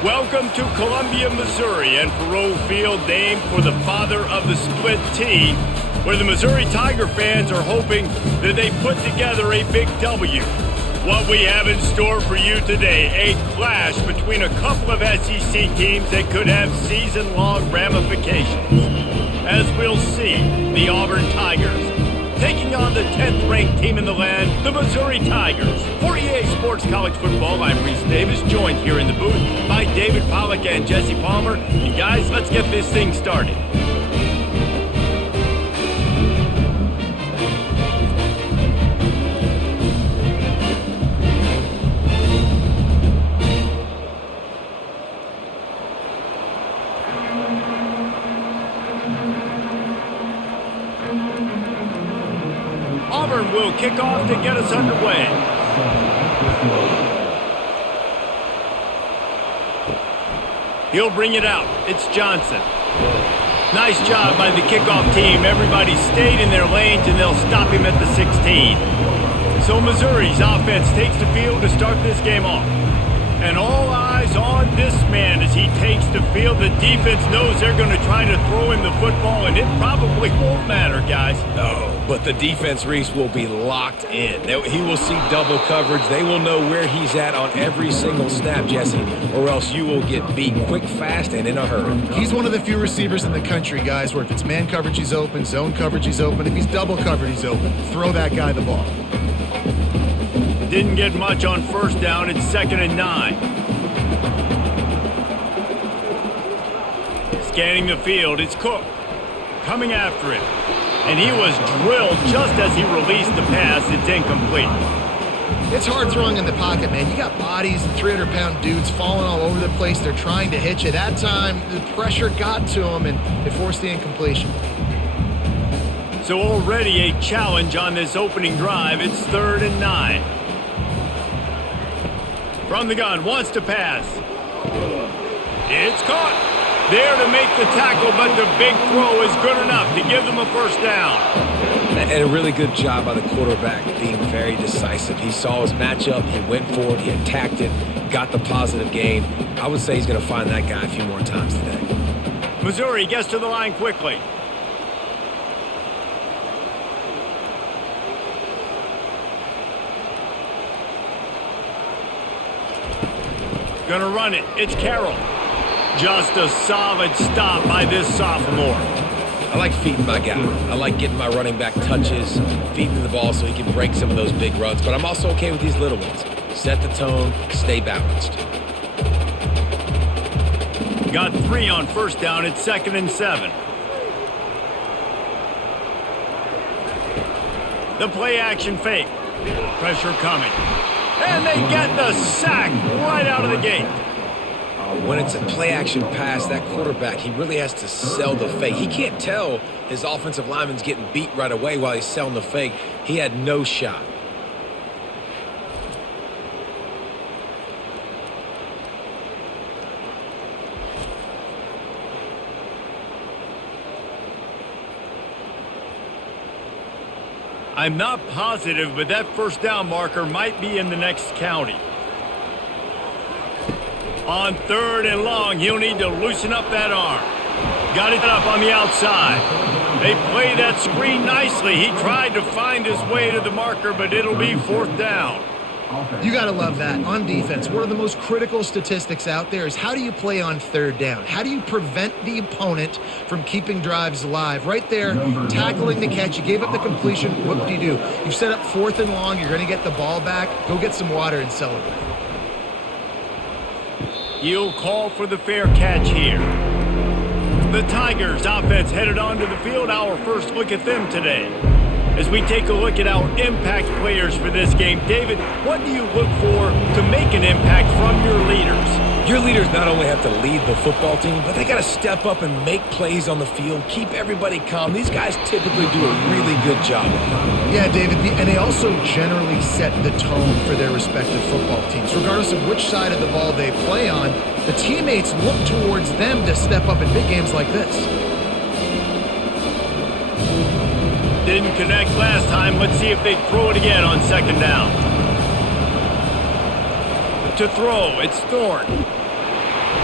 Welcome to Columbia, Missouri, and Faurot Field, named for the father of the split T, where the Missouri Tiger fans are hoping that they put together a big W. What we have in store for you today, a clash between a couple of SEC teams that could have season-long ramifications. As we'll see, the Auburn Tigers taking on the 10th-ranked team in the land, the Missouri Tigers. For EA Sports College Football, I'm Reese Davis, joined here in the booth by David Pollack and Jesse Palmer. And guys, let's get this thing started. Auburn will kick off to get us underway. He'll bring it out. It's Johnson. Nice job by the kickoff team. Everybody stayed in their lanes, and they'll stop him at the 16. So Missouri's offense takes the field to start this game off. And all eyes on this man as he takes the field. The defense knows they're going to try to throw him the football, and it probably won't matter, guys. No, but the defense, Reese, will be locked in. He will see double coverage. They will know where he's at on every single snap, Jesse, or else you will get beat quick, fast, and in a hurry. He's one of the few receivers in the country, guys, where if it's man coverage, he's open, zone coverage, he's open. If he's double covered, he's open. Throw that guy the ball. Didn't get much on first down. It's 2nd and 9. Scanning the field, it's Cook coming after him. And he was drilled just as he released the pass. It's incomplete. It's hard throwing in the pocket, man. You got bodies, 300-pound dudes falling all over the place. They're trying to hit you. That time, the pressure got to him, and it forced the incompletion. So already a challenge on this opening drive. It's 3rd and 9. From the gun, wants to pass. It's caught. There to make the tackle, but the big throw is good enough to give them a first down. And a really good job by the quarterback being very decisive. He saw his matchup, he went for it, he attacked it, got the positive gain. I would say he's going to find that guy a few more times today. Missouri gets to the line quickly. Gonna run it. It's Carroll. Just a solid stop by this sophomore. I like feeding my guy. I like getting my running back touches, feeding the ball so he can break some of those big runs. But I'm also okay with these little ones. Set the tone, stay balanced. Got 3 on first down. It's 2nd and 7. The play action fake. Pressure coming. And they get the sack right out of the gate. When it's a play-action pass, that quarterback, he really has to sell the fake. He can't tell his offensive lineman's getting beat right away while he's selling the fake. He had no shot. I'm not positive, but that first down marker might be in the next county. On 3rd and long, he'll need to loosen up that arm. Got it up on the outside. They play that screen nicely. He tried to find his way to the marker, but it'll be 4th down. You got to love that. On defense, one of the most critical statistics out there is how do you play on 3rd down? How do you prevent the opponent from keeping drives alive? Right there, tackling the catch. You gave up the completion. What do you do? You've set up 4th and long. You're going to get the ball back. Go get some water and celebrate. He'll call for the fair catch here. The Tigers offense headed onto the field. Our first look at them today. As we take a look at our impact players for this game, David, what do you look for to make an impact from your leaders? Your leaders not only have to lead the football team, but they got to step up and make plays on the field, keep everybody calm. These guys typically do a really good job of it. Yeah, David, and they also generally set the tone for their respective football teams. Regardless of which side of the ball they play on, the teammates look towards them to step up in big games like this. Didn't connect last time. Let's see if they throw it again on 2nd down. To throw, it's Thorne.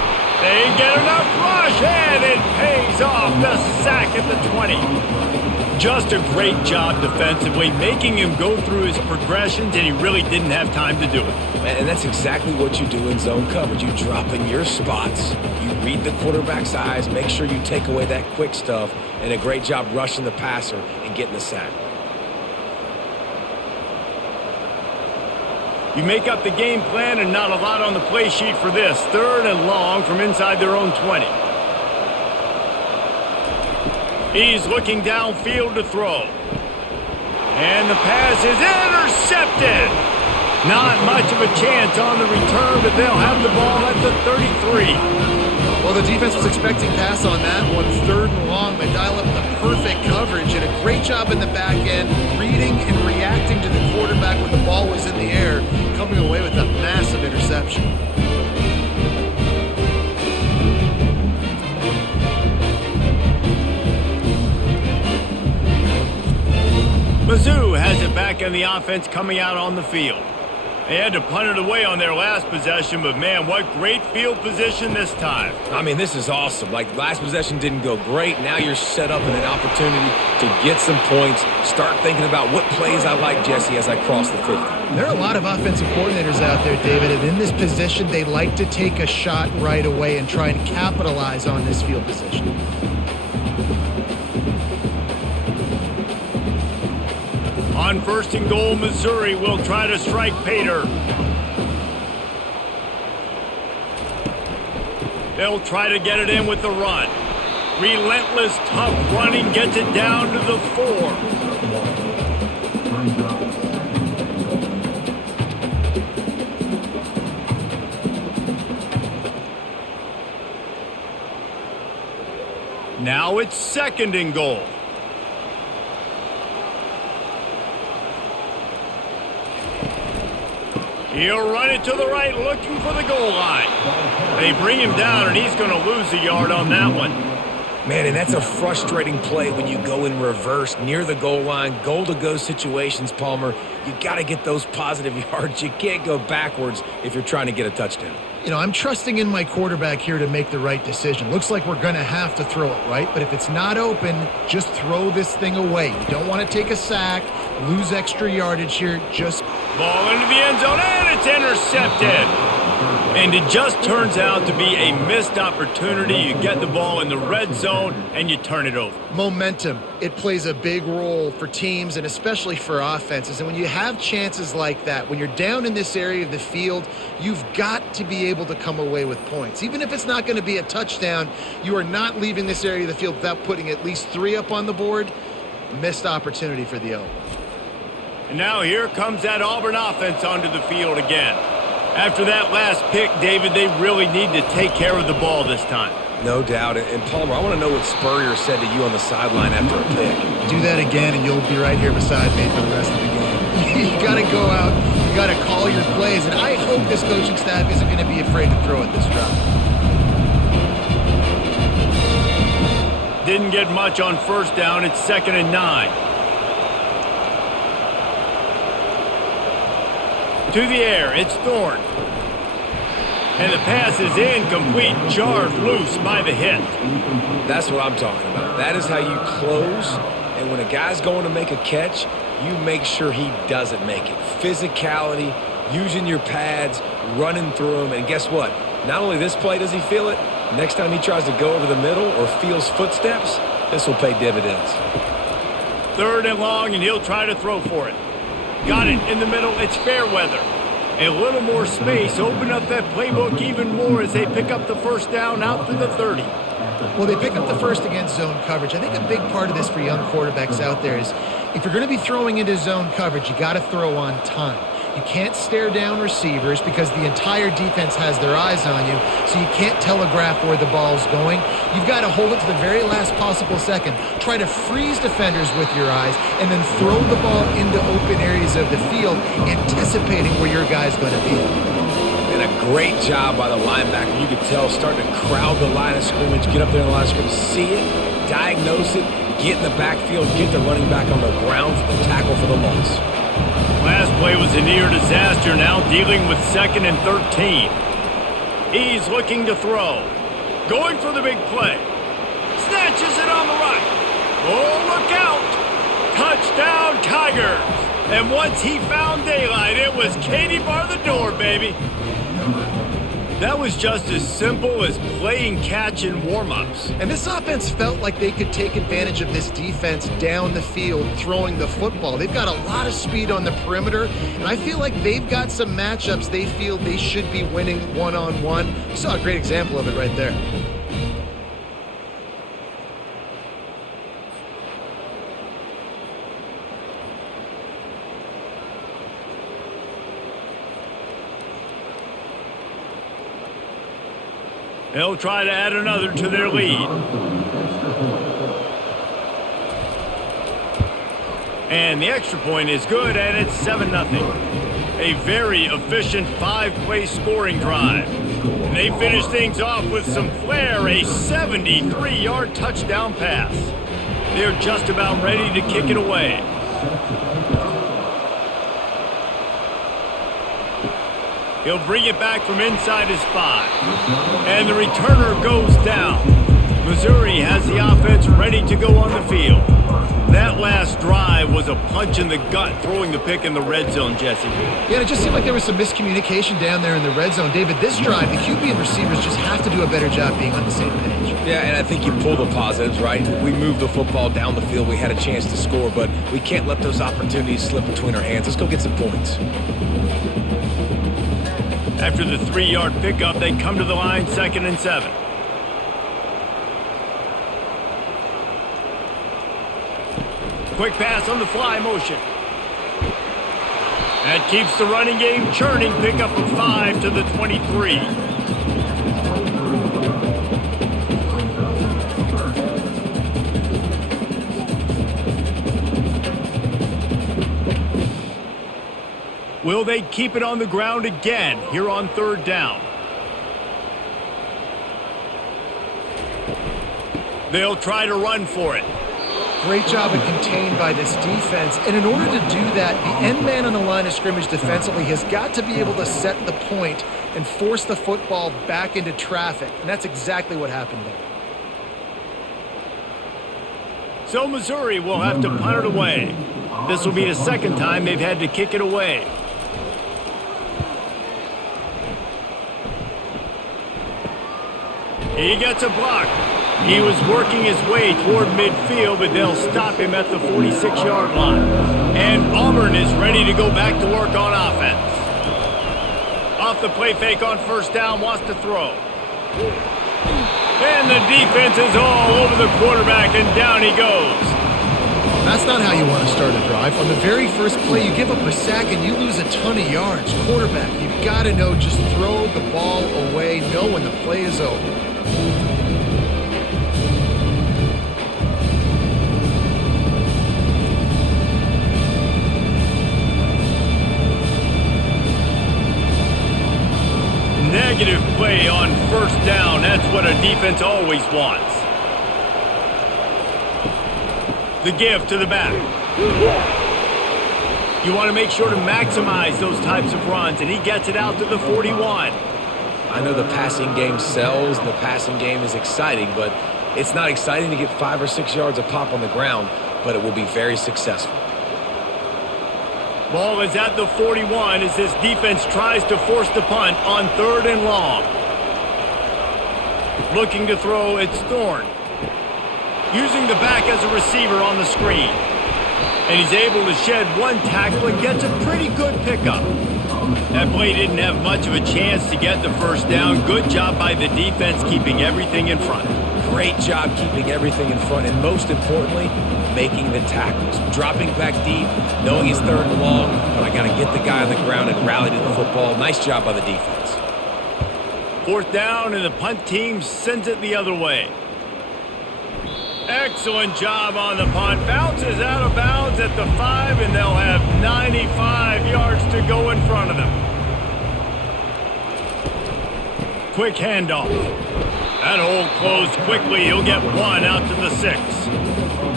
They get enough rush, and it pays off. The sack at the 20. Just a great job defensively, making him go through his progressions, and he really didn't have time to do it. And that's exactly what you do in zone coverage. You drop in your spots, you read the quarterback's eyes, make sure you take away that quick stuff, and a great job rushing the passer and getting the sack. You make up the game plan and not a lot on the play sheet for this. 3rd and long from inside their own 20. He's looking downfield to throw. And the pass is intercepted. Not much of a chance on the return, but they'll have the ball at the 33. Well, the defense was expecting pass on that one. 3rd and long. They dial up the perfect coverage and a great job in the back end, reading and reacting to the quarterback when the ball was in the air, coming away with a massive interception. Mizzou has it back in the offense coming out on the field. They had to punt it away on their last possession, but man, what great field position this time. I mean, this is awesome. Like, last possession didn't go great. Now you're set up in an opportunity to get some points. Start thinking about what plays I like, Jesse, as I cross the 50. There are a lot of offensive coordinators out there, David, and in this position, they like to take a shot right away and try and capitalize on this field position. On 1st and goal, Missouri will try to strike Pater. They'll try to get it in with the run. Relentless, tough running gets it down to the 4. Now it's 2nd and goal. He'll run it to the right, looking for the goal line. They bring him down, and he's going to lose a yard on that one. Man, and that's a frustrating play when you go in reverse near the goal line, goal-to-go situations, Palmer. You got to get those positive yards. You can't go backwards if you're trying to get a touchdown. You know, I'm trusting in my quarterback here to make the right decision. Looks like we're going to have to throw it, right? But if it's not open, just throw this thing away. You don't want to take a sack, lose extra yardage here. Just ball into the end zone, and it's intercepted. And it just turns out to be a missed opportunity. You get the ball in the red zone, and you turn it over. Momentum. It plays a big role for teams and especially for offenses. And when you have chances like that, when you're down in this area of the field, you've got to be able to come away with points. Even if it's not going to be a touchdown, you are not leaving this area of the field without putting at least 3 up on the board. Missed opportunity for the O. And now here comes that Auburn offense onto the field again. After that last pick, David, they really need to take care of the ball this time. No doubt. And Palmer, I want to know what Spurrier said to you on the sideline after a pick. Do that again, and you'll be right here beside me for the rest of the game. You got to go out. You got to call your plays. And I hope this coaching staff isn't going to be afraid to throw at this drive. Didn't get much on 1st down. It's 2nd and 9. To the air, it's Thorne. And the pass is incomplete, jarred loose by the hit. That's what I'm talking about. That is how you close. And when a guy's going to make a catch, you make sure he doesn't make it. Physicality, using your pads, running through them. And guess what? Not only this play does he feel it, next time he tries to go over the middle or feels footsteps, this will pay dividends. 3rd and long, and he'll try to throw for it. Got it in the middle. It's Fairweather. A little more space. Open up that playbook even more as they pick up the 1st down out to the 30. Well, they pick up the 1st against zone coverage. I think a big part of this for young quarterbacks out there is if you're going to be throwing into zone coverage, you got to throw on time. You can't stare down receivers because the entire defense has their eyes on you, so you can't telegraph where the ball's going. You've got to hold it to the very last possible second. Try to freeze defenders with your eyes and then throw the ball into open areas of the field, anticipating where your guy's going to be. And a great job by the linebacker. You could tell starting to crowd the line of scrimmage, get up there in the line of scrimmage, see it, diagnose it, get in the backfield, get the running back on the ground for the tackle for the loss. Last play was a near disaster, now dealing with 2nd and 13. He's looking to throw. Going for the big play. Snatches it on the right. Oh, look out. Touchdown, Tigers. And once he found daylight, it was Katie bar the door, baby. That was just as simple as playing catch in warm-ups. And this offense felt like they could take advantage of this defense down the field throwing the football. They've got a lot of speed on the perimeter, and I feel like they've got some matchups they feel they should be winning one-on-one. You saw a great example of it right there. They'll try to add another to their lead. And the extra point is good, and it's 7-0. A very efficient 5-play scoring drive. And they finish things off with some flair, a 73-yard touchdown pass. They're just about ready to kick it away. He'll bring it back from inside his 5. And the returner goes down. Missouri has the offense ready to go on the field. That last drive was a punch in the gut, throwing the pick in the red zone, Jesse. Yeah, it just seemed like there was some miscommunication down there in the red zone. David, this drive, the QB and receivers just have to do a better job being on the same page. Yeah, and I think you pull the positives, right? We moved the football down the field. We had a chance to score, but we can't let those opportunities slip between our hands. Let's go get some points. After the 3-yard pickup, they come to the line, 2nd and 7. Quick pass on the fly motion. That keeps the running game churning. Pickup of 5 to the 23. Will they keep it on the ground again here on 3rd down? They'll try to run for it. Great job of contained by this defense. And in order to do that, the end man on the line of scrimmage defensively has got to be able to set the point and force the football back into traffic. And that's exactly what happened there. So Missouri will have to punt it away. This will be the 2nd time they've had to kick it away. He gets a block. He was working his way toward midfield, but they'll stop him at the 46-yard line. And Auburn is ready to go back to work on offense. Off the play fake on 1st down, wants to throw. And the defense is all over the quarterback, and down he goes. That's not how you want to start a drive. On the very first play, you give up a sack and you lose a ton of yards. Quarterback, you've got to know, just throw the ball away, know when the play is over. Negative play on 1st down. That's what a defense always wants. The give to the back. You want to make sure to maximize those types of runs, and he gets it out to the 41. I know the passing game sells, and the passing game is exciting, but it's not exciting to get 5 or 6 yards a pop on the ground, but it will be very successful. Ball is at the 41 as this defense tries to force the punt on 3rd and long. Looking to throw, it's Thorne. Using the back as a receiver on the screen. And he's able to shed one tackle and gets a pretty good pickup. That play didn't have much of a chance to get the 1st down. Good job by the defense keeping everything in front. Great job keeping everything in front, and most importantly, making the tackles. Dropping back deep, knowing he's 3rd and long, but I got to get the guy on the ground and rally to the football. Nice job by the defense. 4th down, and the punt team sends it the other way. Excellent job on the punt. Bounces out of bounds at the 5, and they'll have 95 yards to go in front of them. Quick handoff. That hole closed quickly. He'll get 1 out to the 6.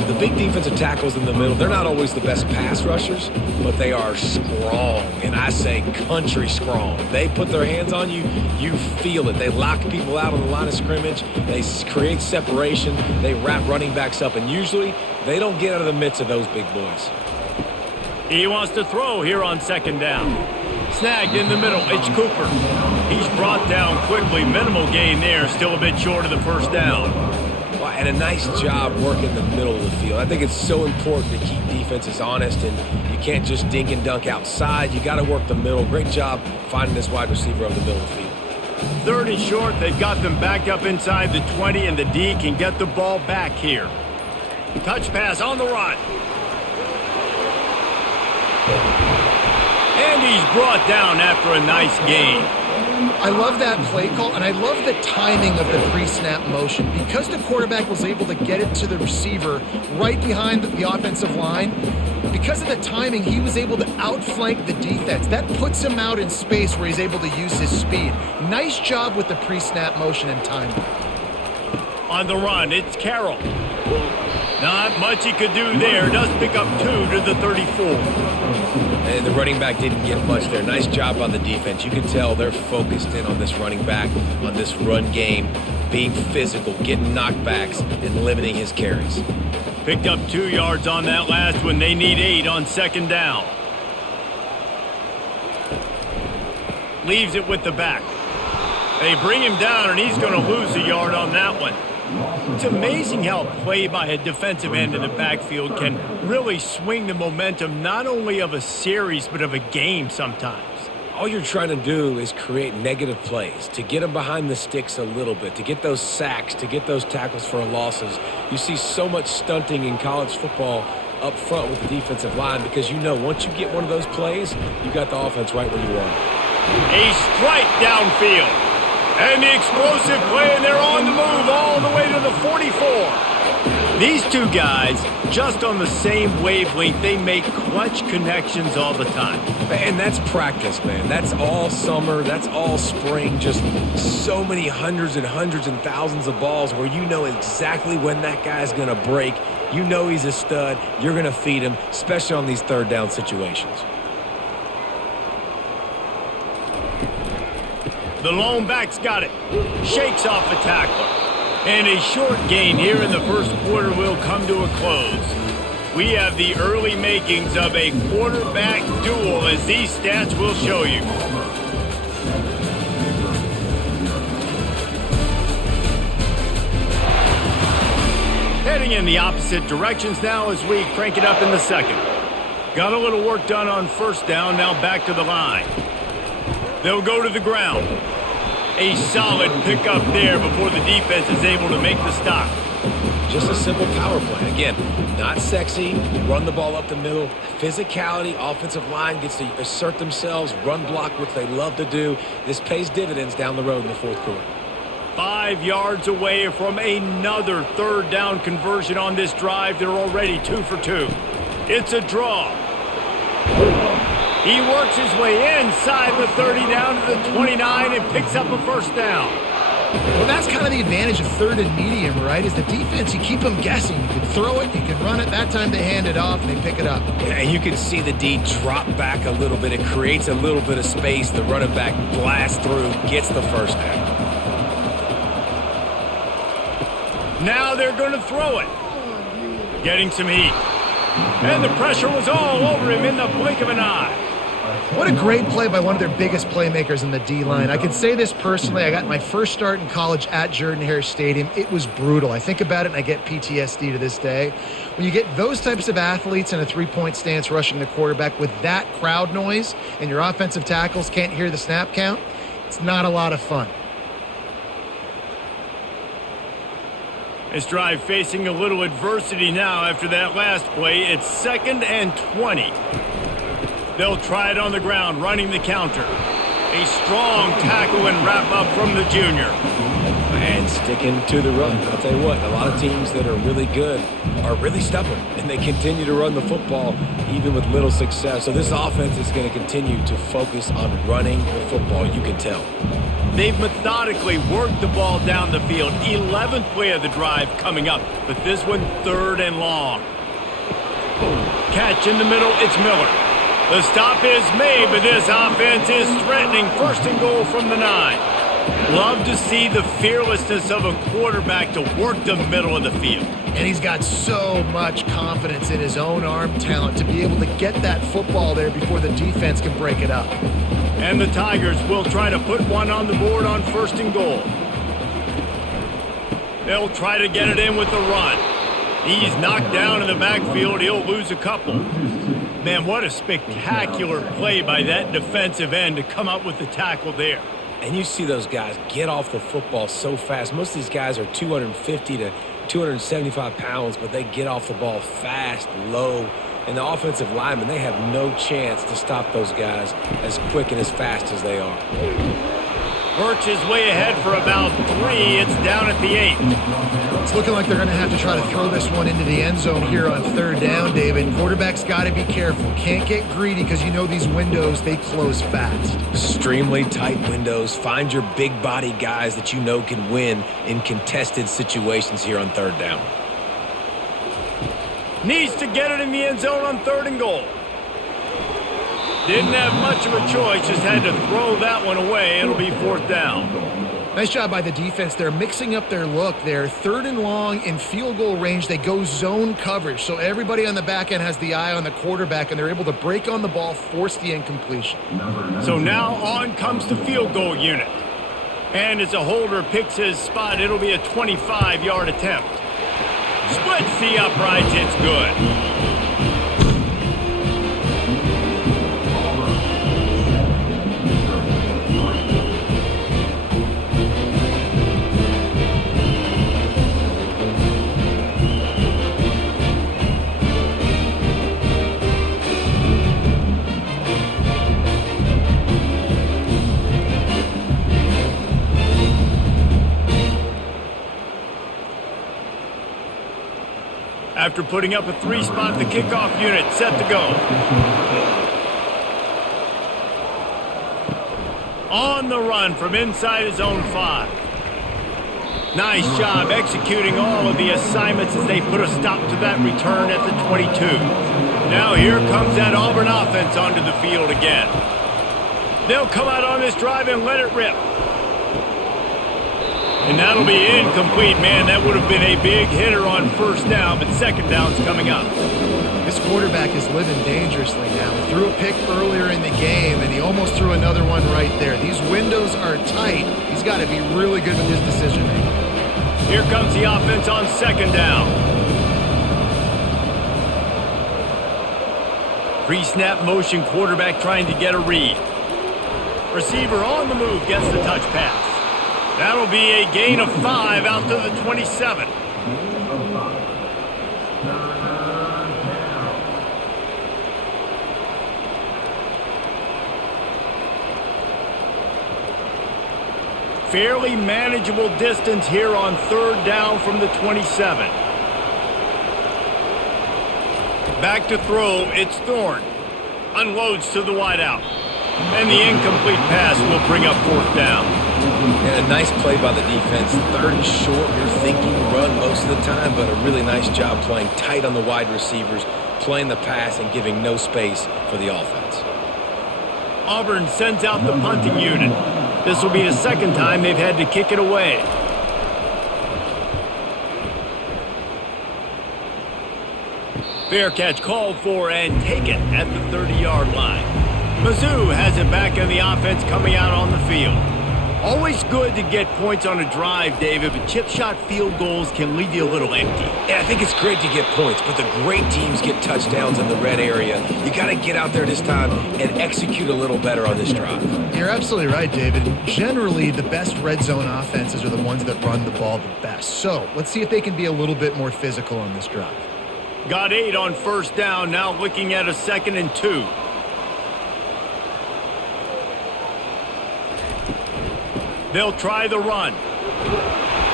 The big defensive tackles in the middle, they're not always the best pass rushers, but they are strong, and I say country strong. They put their hands on you, you feel it. They lock people out on the line of scrimmage. They create separation. They wrap running backs up, and usually they don't get out of the midst of those big boys. He wants to throw here on second down. Snagged in the middle, it's Cooper. He's brought down quickly. Minimal gain there, still a bit short of the first down. Well, and a nice job working the middle of the field. I think it's so important to keep defenses honest, and you can't just dink and dunk outside. You got to work the middle. Great job finding this wide receiver over the middle of the field. Third and short, they've got them backed up inside the 20, and the D can get the ball back here. Touch pass on the run. And he's brought down after a nice gain. I love that play call, and I love the timing of the pre-snap motion. Because the quarterback was able to get it to the receiver right behind the offensive line, because of the timing, he was able to outflank the defense. That puts him out in space where he's able to use his speed. Nice job with the pre-snap motion and timing. On the run, it's Carroll. Not much he could do there. Does pick up 2 to the 34. And the running back didn't get much there. Nice job on the defense. You can tell they're focused in on this running back, on this run game, being physical, getting knockbacks, and limiting his carries. Picked up 2 yards on that last one. They need 8 on second down. Leaves it with the back. They bring him down, and he's going to lose a yard on that one. It's amazing how play by a defensive end in the backfield can really swing the momentum not only of a series but of a game sometimes. All you're trying to do is create negative plays, to get them behind the sticks a little bit, to get those sacks, to get those tackles for losses. You see so much stunting in college football up front with the defensive line because you know once you get one of those plays, you got the offense right where you want it. A strike downfield. And the explosive play, and they're on the move all the way to the 44. These two guys, just on the same wavelength, they make clutch connections all the time. And that's practice, man. That's all summer. That's all spring. Just so many hundreds and thousands of balls where you know exactly when that guy's going to break. You know he's a stud. You're going to feed him, especially on these third down situations. The lone back's got it. Shakes off the tackler. And a short gain here in the first quarter will come to a close. We have the early makings of a quarterback duel, as these stats will show you. Heading in the opposite directions now as we crank it up in the second. Got a little work done on first down, now back to the line. They'll go to the ground. A solid pickup there before the defense is able to make the stop. Just a simple power play. Again, not sexy, run the ball up the middle. Physicality, offensive line gets to assert themselves, run block, which they love to do. This pays dividends down the road in the fourth quarter. 5 yards away from another third down conversion on this drive. They're already 2 for 2. It's a draw. He works his way inside the 30 down to the 29 and picks up a first down. Well, that's kind of the advantage of third and medium, right? Is the defense, you keep them guessing. You can throw it, you can run it. That time they hand it off and they pick it up. Yeah, and you can see the D drop back a little bit. It creates a little bit of space. The running back blasts through, gets the first down. Now they're going to throw it. Getting some heat. And the pressure was all over him in the blink of an eye. What a great play by one of their biggest playmakers in the D-line. I can say this personally. I got my first start in college at Jordan-Hare Stadium. It was brutal. I think about it and I get PTSD to this day. When you get those types of athletes in a three-point stance rushing the quarterback with that crowd noise and your offensive tackles can't hear the snap count, it's not a lot of fun. This drive facing a little adversity now after that last play. It's 2nd and 20. They'll try it on the ground, running the counter. A strong tackle and wrap up from the junior. and sticking to the run. I'll tell you what, a lot of teams that are really good are really stubborn, and they continue to run the football even with little success. So this offense is going to continue to focus on running the football, you can tell. They've methodically worked the ball down the field. 11th play of the drive coming up, but this one 3rd and long. Catch in the middle, it's Miller. The stop is made, but this offense is threatening. 1st and goal from the 9. Love to see the fearlessness of a quarterback to work the middle of the field. And he's got so much confidence in his own arm talent to be able to get that football there before the defense can break it up. And the Tigers will try to put one on the board on 1st and goal. They'll try to get it in with the run. He's knocked down in the backfield. He'll lose a couple. Man, what a spectacular play by that defensive end to come up with the tackle there. And you see those guys get off the football so fast. Most of these guys are 250 to 275 pounds, but they get off the ball fast, low. And the offensive linemen, they have no chance to stop those guys as quick and as fast as they are. Birch is way ahead for about 3. It's down at the 8. It's looking like they're going to have to try to throw this one into the end zone here on 3rd down, David. Quarterback's got to be careful. Can't get greedy because you know these windows, they close fast. Extremely tight windows. Find your big body guys that you know can win in contested situations here on 3rd down. Needs to get it in the end zone on 3rd and goal. Didn't have much of a choice, just had to throw that one away. It'll be 4th down. Nice job by the defense. They're mixing up their look there. 3rd and long in field goal range. They go zone coverage. So everybody on the back end has the eye on the quarterback, and they're able to break on the ball, force the incompletion. So now on comes the field goal unit. And as a holder picks his spot, it'll be a 25-yard attempt. Splits the uprights. It's good. After putting up a 3-spot, the kickoff unit set to go. On the run from inside his own 5. Nice job executing all of the assignments as they put a stop to that return at the 22. Now here comes that Auburn offense onto the field again. They'll come out on this drive and let it rip. And that'll be incomplete, man. That would have been a big hitter on 1st down, but 2nd down's coming up. This quarterback is living dangerously now. He threw a pick earlier in the game, and he almost threw another one right there. These windows are tight. He's got to be really good with his decision-making. Here comes the offense on 2nd down. Pre-snap motion, quarterback trying to get a read. Receiver on the move, gets the touch pass. That'll be a gain of 5 out to the 27. Fairly manageable distance here on 3rd down from the 27. Back to throw, it's Thorne. Unloads to the wideout. And the incomplete pass will bring up 4th down. And a nice play by the defense. 3rd and short, you're thinking run most of the time, but a really nice job playing tight on the wide receivers, playing the pass and giving no space for the offense. Auburn sends out the punting unit. This will be the 2nd time they've had to kick it away. Fair catch called for and taken at the 30-yard line. Mizzou has it back in the offense coming out on the field. Always good to get points on a drive, David, but chip shot field goals can leave you a little empty. Yeah, I think it's great to get points, but the great teams get touchdowns in the red area. You got to get out there this time and execute a little better on this drive. You're absolutely right, David. Generally, the best red zone offenses are the ones that run the ball the best. So let's see if they can be a little bit more physical on this drive. Got 8 on 1st down, now looking at a 2nd and 2. They'll try the run.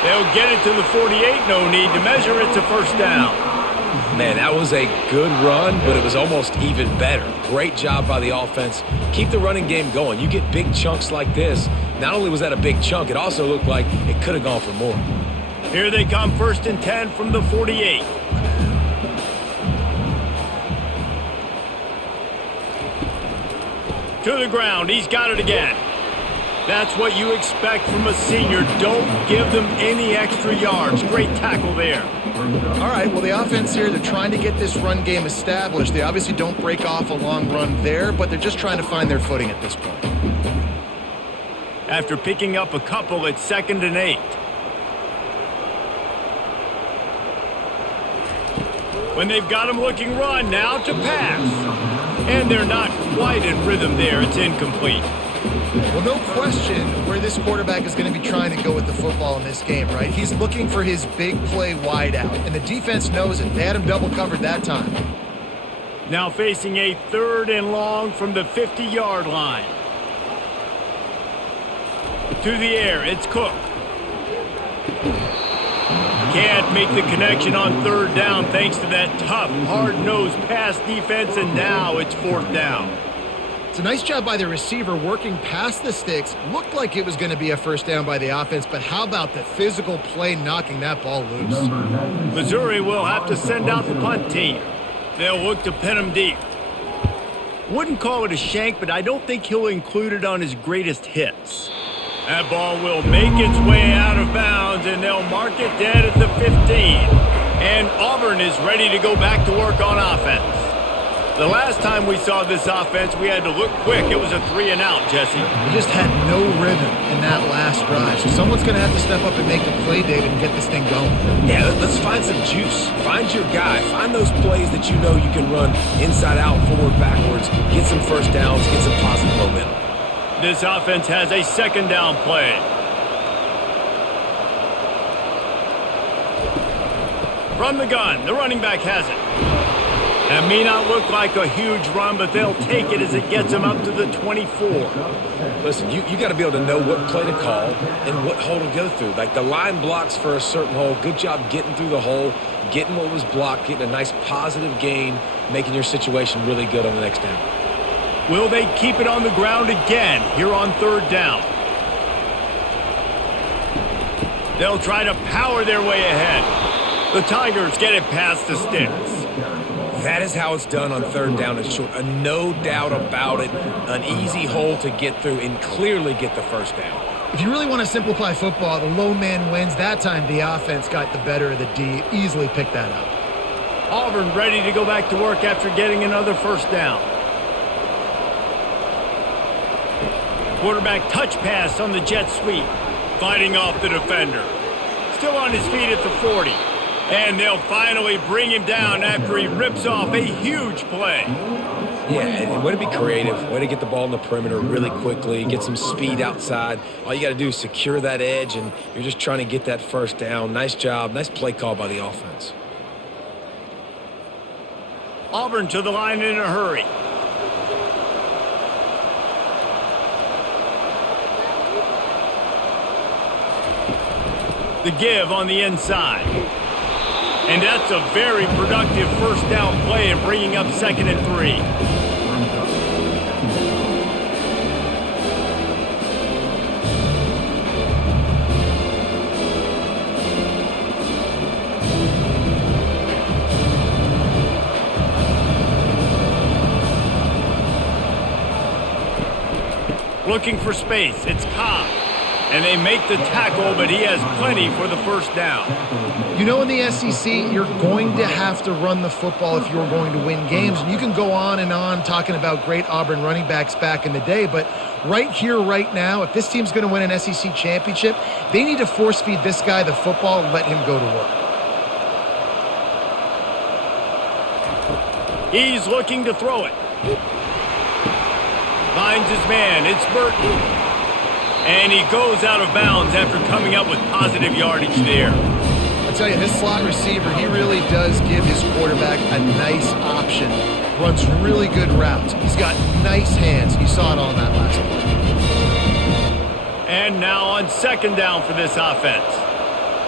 They'll get it to the 48, no need to measure. It's a first down. Man, that was a good run, but it was almost even better. Great job by the offense. Keep the running game going. You get big chunks like this. Not only was that a big chunk, it also looked like it could have gone for more. Here they come, 1st and 10 from the 48. To the ground, he's got it again. That's what you expect from a senior. Don't give them any extra yards. Great tackle there. All right, well, the offense here, they're trying to get this run game established. They obviously don't break off a long run there, but they're just trying to find their footing at this point. After picking up a couple, it's 2nd and 8. When they've got him looking run, now to pass. And they're not quite in rhythm there. It's incomplete. Well, no question where this quarterback is going to be trying to go with the football in this game, right? He's looking for his big play wide out, and the defense knows it. They had him double covered that time. Now facing a 3rd and long from the 50-yard line. To the air, it's Cook. Can't make the connection on 3rd down thanks to that tough, hard-nosed pass defense, and now it's 4th down. It's a nice job by the receiver working past the sticks. Looked like it was going to be a first down by the offense, but how about the physical play knocking that ball loose? Missouri will have to send out the punt team. They'll look to pin him deep. Wouldn't call it a shank, but I don't think he'll include it on his greatest hits. That ball will make its way out of bounds, and they'll mark it dead at the 15. And Auburn is ready to go back to work on offense. The last time we saw this offense, we had to look quick. It was a 3-and-out, Jesse. We just had no rhythm in that last drive. So someone's going to have to step up and make the play, David, and get this thing going. Yeah, let's find some juice. Find your guy. Find those plays that you know you can run inside out, forward, backwards. Get some first downs. Get some positive momentum. This offense has a 2nd down play. From the gun, the running back has it. That may not look like a huge run, but they'll take it as it gets them up to the 24. Listen, you got to be able to know what play to call and what hole to go through. Like the line blocks for a certain hole. Good job getting through the hole, getting what was blocked, getting a nice positive gain, making your situation really good on the next down. Will they keep it on the ground again here on 3rd down? They'll try to power their way ahead. The Tigers get it past the sticks. That is how it's done on 3rd down and short. No doubt about it. An easy hole to get through and clearly get the first down. If you really want to simplify football, the low man wins. That time the offense got the better of the D. Easily picked that up. Auburn ready to go back to work after getting another first down. Quarterback touch pass on the jet sweep. Fighting off the defender. Still on his feet at the 40. And they'll finally bring him down after he rips off a huge play. Yeah, and way to be creative. Way to get the ball in the perimeter really quickly. Get some speed outside. All you got to do is secure that edge, and you're just trying to get that first down. Nice job. Nice play call by the offense. Auburn to the line in a hurry. The give on the inside. And that's a very productive first down play and bringing up 2nd and 3. Looking for space. It's Cobb. And they make the tackle, but he has plenty for the first down. You know, in the SEC, you're going to have to run the football if you're going to win games. And you can go on and on talking about great Auburn running backs back in the day, but right here, right now, if this team's going to win an SEC championship, they need to force feed this guy the football and let him go to work. He's looking to throw it. Finds his man. It's Burton. And he goes out of bounds after coming up with positive yardage there. I tell you, this slot receiver, he really does give his quarterback a nice option. Runs really good routes. He's got nice hands. You saw it on that last play. And now on 2nd down for this offense.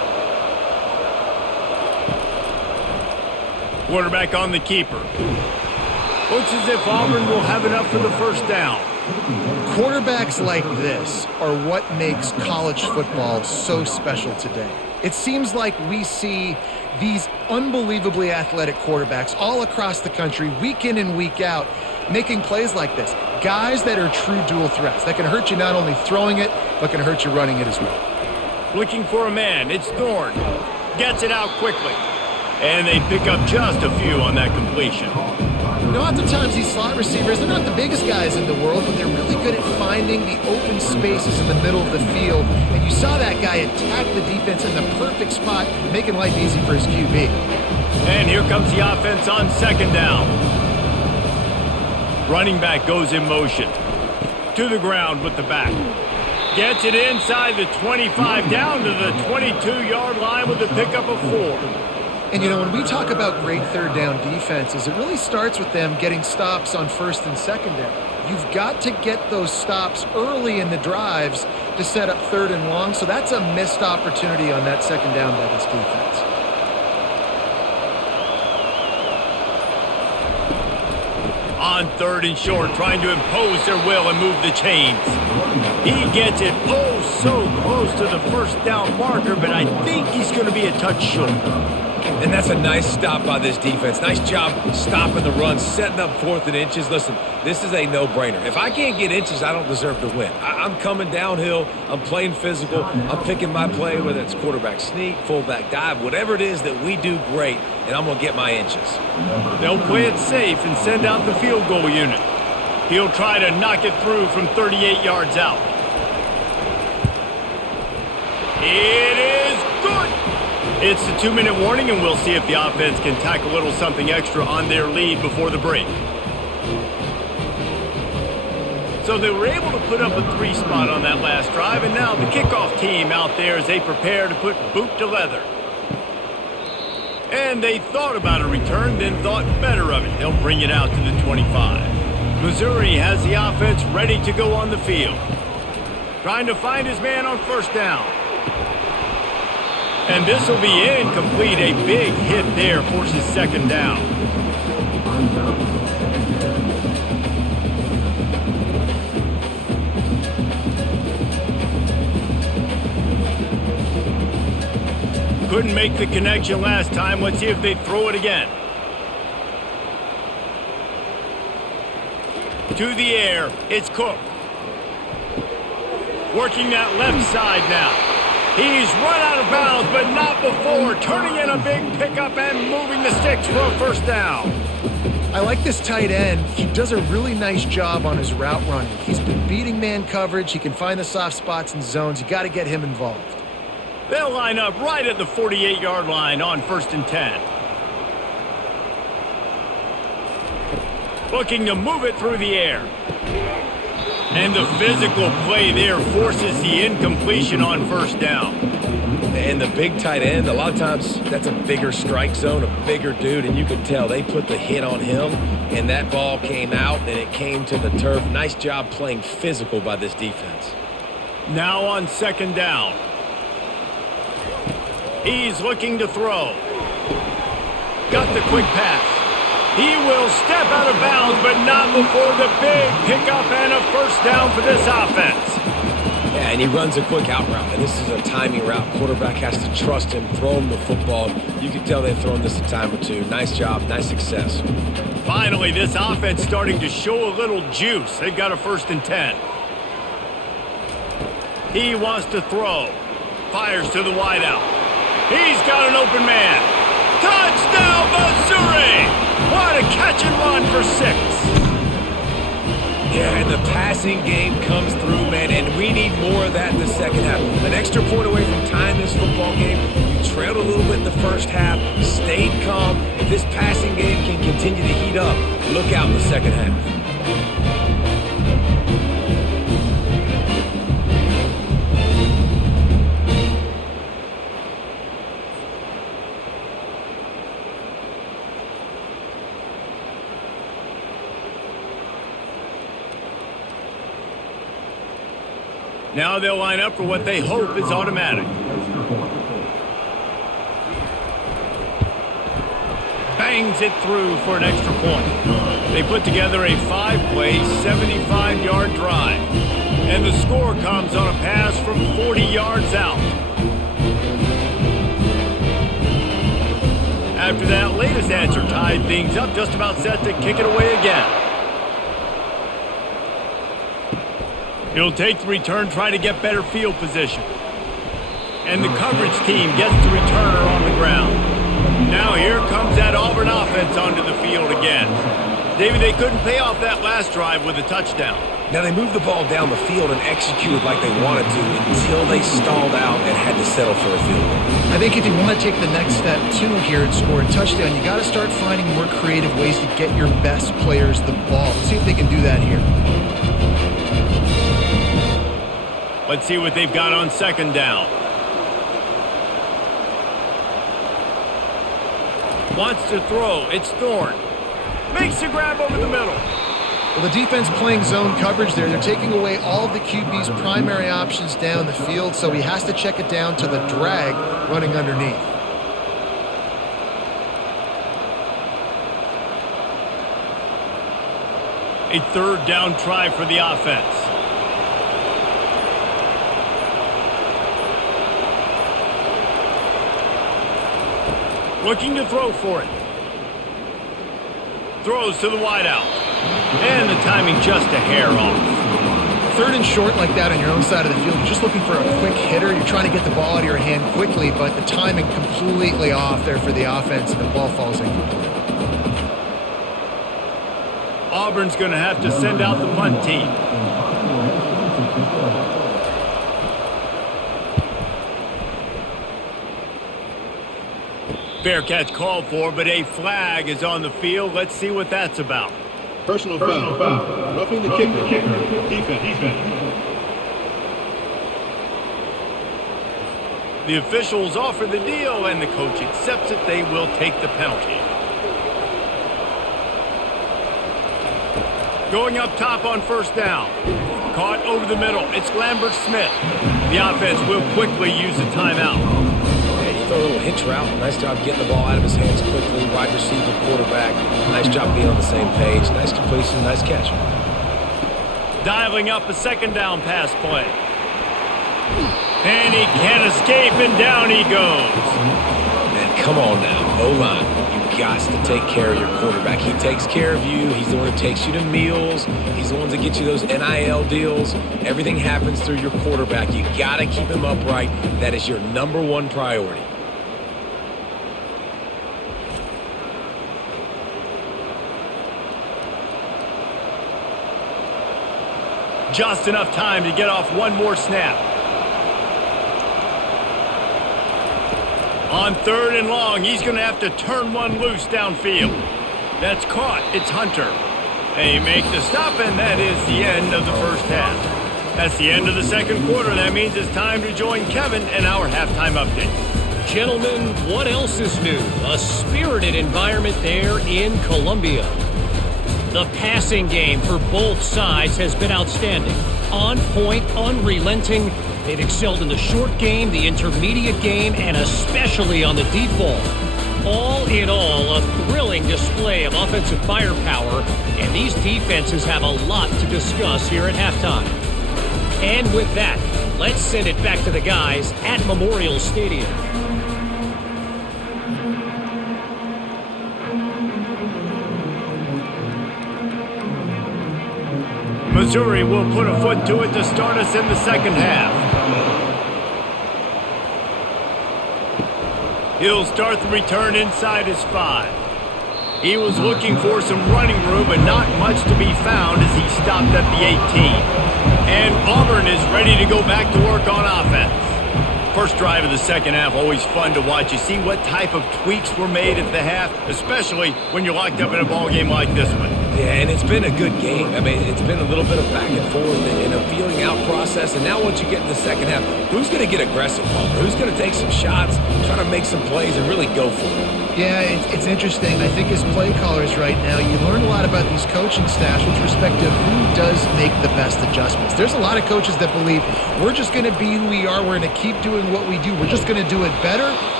Quarterback on the keeper. Looks as if Auburn will have enough for the first down. Quarterbacks like this are what makes college football so special today. It seems like we see these unbelievably athletic quarterbacks all across the country, week in and week out, making plays like this. Guys that are true dual threats that can hurt you not only throwing it, but can hurt you running it as well. Looking for a man. It's Thorne. Gets it out quickly. And they pick up just a few on that completion. You know, oftentimes these slot receivers, they're not the biggest guys in the world, but they're really good at finding the open spaces in the middle of the field. And you saw that guy attack the defense in the perfect spot, making life easy for his QB. And here comes the offense on second down. Running back goes in motion. To the ground with the back. Gets it inside the 25, down to the 22-yard line with a pickup of 4. And, you know, when we talk about great third down defenses, it really starts with them getting stops on first and second down. You've got to get those stops early in the drives to set up third and long, so that's a missed opportunity on that second down by this defense. On third and short, trying to impose their will and move the chains. He gets it oh so close to the first down marker, but I think he's going to be a touch short. And that's a nice stop by this defense. Nice job stopping the run, setting up 4th and inches. Listen, this is a no-brainer. If I can't get inches, I don't deserve to win. I'm coming downhill. I'm playing physical. I'm picking my play, whether it's quarterback sneak, fullback dive, whatever it is that we do great, and I'm going to get my inches. They'll play it safe and send out the field goal unit. He'll try to knock it through from 38 yards out. It is good. It's the 2-minute warning, and we'll see if the offense can tack a little something extra on their lead before the break. So they were able to put up a 3 spot on that last drive, and now the kickoff team out there as they prepare to put boot to leather. And they thought about a return, then thought better of it. They'll bring it out to the 25. Missouri has the offense ready to go on the field. Trying to find his man on first down. And this will be incomplete. A big hit there forces second down. Couldn't make the connection last time. Let's see if they throw it again. To the air, it's Cook. Working that left side now. He's run out of bounds, but not before. Turning in a big pickup and moving the sticks for a first down. I like this tight end. He does a really nice job on his route running. He's been beating man coverage. He can find the soft spots and zones. You got to get him involved. They'll line up right at the 48-yard line on 1st and 10. Looking to move it through the air. And the physical play there forces the incompletion on first down. And the big tight end, a lot of times that's a bigger strike zone, a bigger dude, and you can tell they put the hit on him, and that ball came out, and it came to the turf. Nice job playing physical by this defense. Now on second down. He's looking to throw. Got the quick pass. He will step out of bounds, but not before the big pickup and a first down for this offense. Yeah, and he runs a quick out route, and this is a timing route. Quarterback has to trust him, throw him the football. You can tell they've thrown this a time or two. Nice job, nice success. Finally, this offense starting to show a little juice. They've got a 1st and 10. He wants to throw. Fires to the wideout. He's got an open man. Touchdown, Missouri! What a catch and run for 6. Yeah, and the passing game comes through, man, and we need more of that in the second half. An extra point away from tying this football game. You trailed a little bit in the first half, stayed calm. If this passing game can continue to heat up, look out in the second half. Now they'll line up for what they hope is automatic. bangs it through for an extra point. They put together a 5-play, 75-yard drive. And the score comes on a pass from 40 yards out. After that latest answer tied things up, just about set to kick it away again. He'll take the return, try to get better field position. And the coverage team gets the returner on the ground. Now here comes that Auburn offense onto the field again. David, they couldn't pay off that last drive with a touchdown. Now they moved the ball down the field and executed like they wanted to until they stalled out and had to settle for a field goal. I think if you want to take the next step too here and score a touchdown, you got to start finding more creative ways to get your best players the ball. Let's see if they can do that here. Let's see what they've got on second down. Wants to throw. It's Thorne. Makes a grab over the middle. Well, the defense playing zone coverage there. They're taking away all of the QB's primary options down the field, so he has to check it down to the drag running underneath. A third down try for the offense. Looking to throw for it. Throws to the wideout. And the timing just a hair off. Third and short like that on your own side of the field. You're just looking for a quick hitter. You're trying to get the ball out of your hand quickly, but the timing completely off there for the offense, and the ball falls incomplete. Auburn's going to have to send out the punt team. Fair catch called for, but a flag is on the field. Let's see what that's about. Personal foul. Roughing the kicker. Defense. The officials offer the deal, and the coach accepts it. They will take the penalty. Going up top on first down. Caught over the middle. It's Lambert-Smith. The offense will quickly use a timeout. A little hitch route. Nice job getting the ball out of his hands quickly. Wide receiver, quarterback. Nice job being on the same page. Nice completion, nice catch. Dialing up a second down pass play. And he can't escape, and down he goes. Man, come on now. O-line, you got to take care of your quarterback. He takes care of you. He's the one who takes you to meals. He's the one that gets you those NIL deals. Everything happens through your quarterback. You got to keep him upright. That is your number one priority. Just enough time to get off one more snap. On third and long, he's going to have to turn one loose downfield. That's caught. It's Hunter. They make the stop, and that is the end of the first half. That's the end of the second quarter. That means it's time to join Kevin and our halftime update. Gentlemen, what else is new? A spirited environment there in Columbia. The passing game for both sides has been outstanding. On point, unrelenting. They've excelled in the short game, the intermediate game, and especially on the deep ball. All in all, a thrilling display of offensive firepower, and these defenses have a lot to discuss here at halftime. And with that, let's send it back to the guys at Memorial Stadium. Missouri will put a foot to it to start us in the second half. He'll start the return inside his 5. He was looking for some running room, but not much to be found as he stopped at the 18. And Auburn is ready to go back to work on offense. First drive of the second half, always fun to watch. You see what type of tweaks were made at the half, especially when you're locked up in a ball game like this one. Yeah, and it's been a good game. I mean, it's been a little bit of back and forth and a feeling out process. And now once you get in the second half, who's going to get aggressive, Palmer? Who's going to take some shots, try to make some plays, and really go for it? Yeah, it's interesting. I think as play callers right now, you learn a lot about these coaching staffs with respect to who does make the best adjustments. There's a lot of coaches that believe we're just going to be who we are. We're going to keep doing what we do. We're just going to do it better.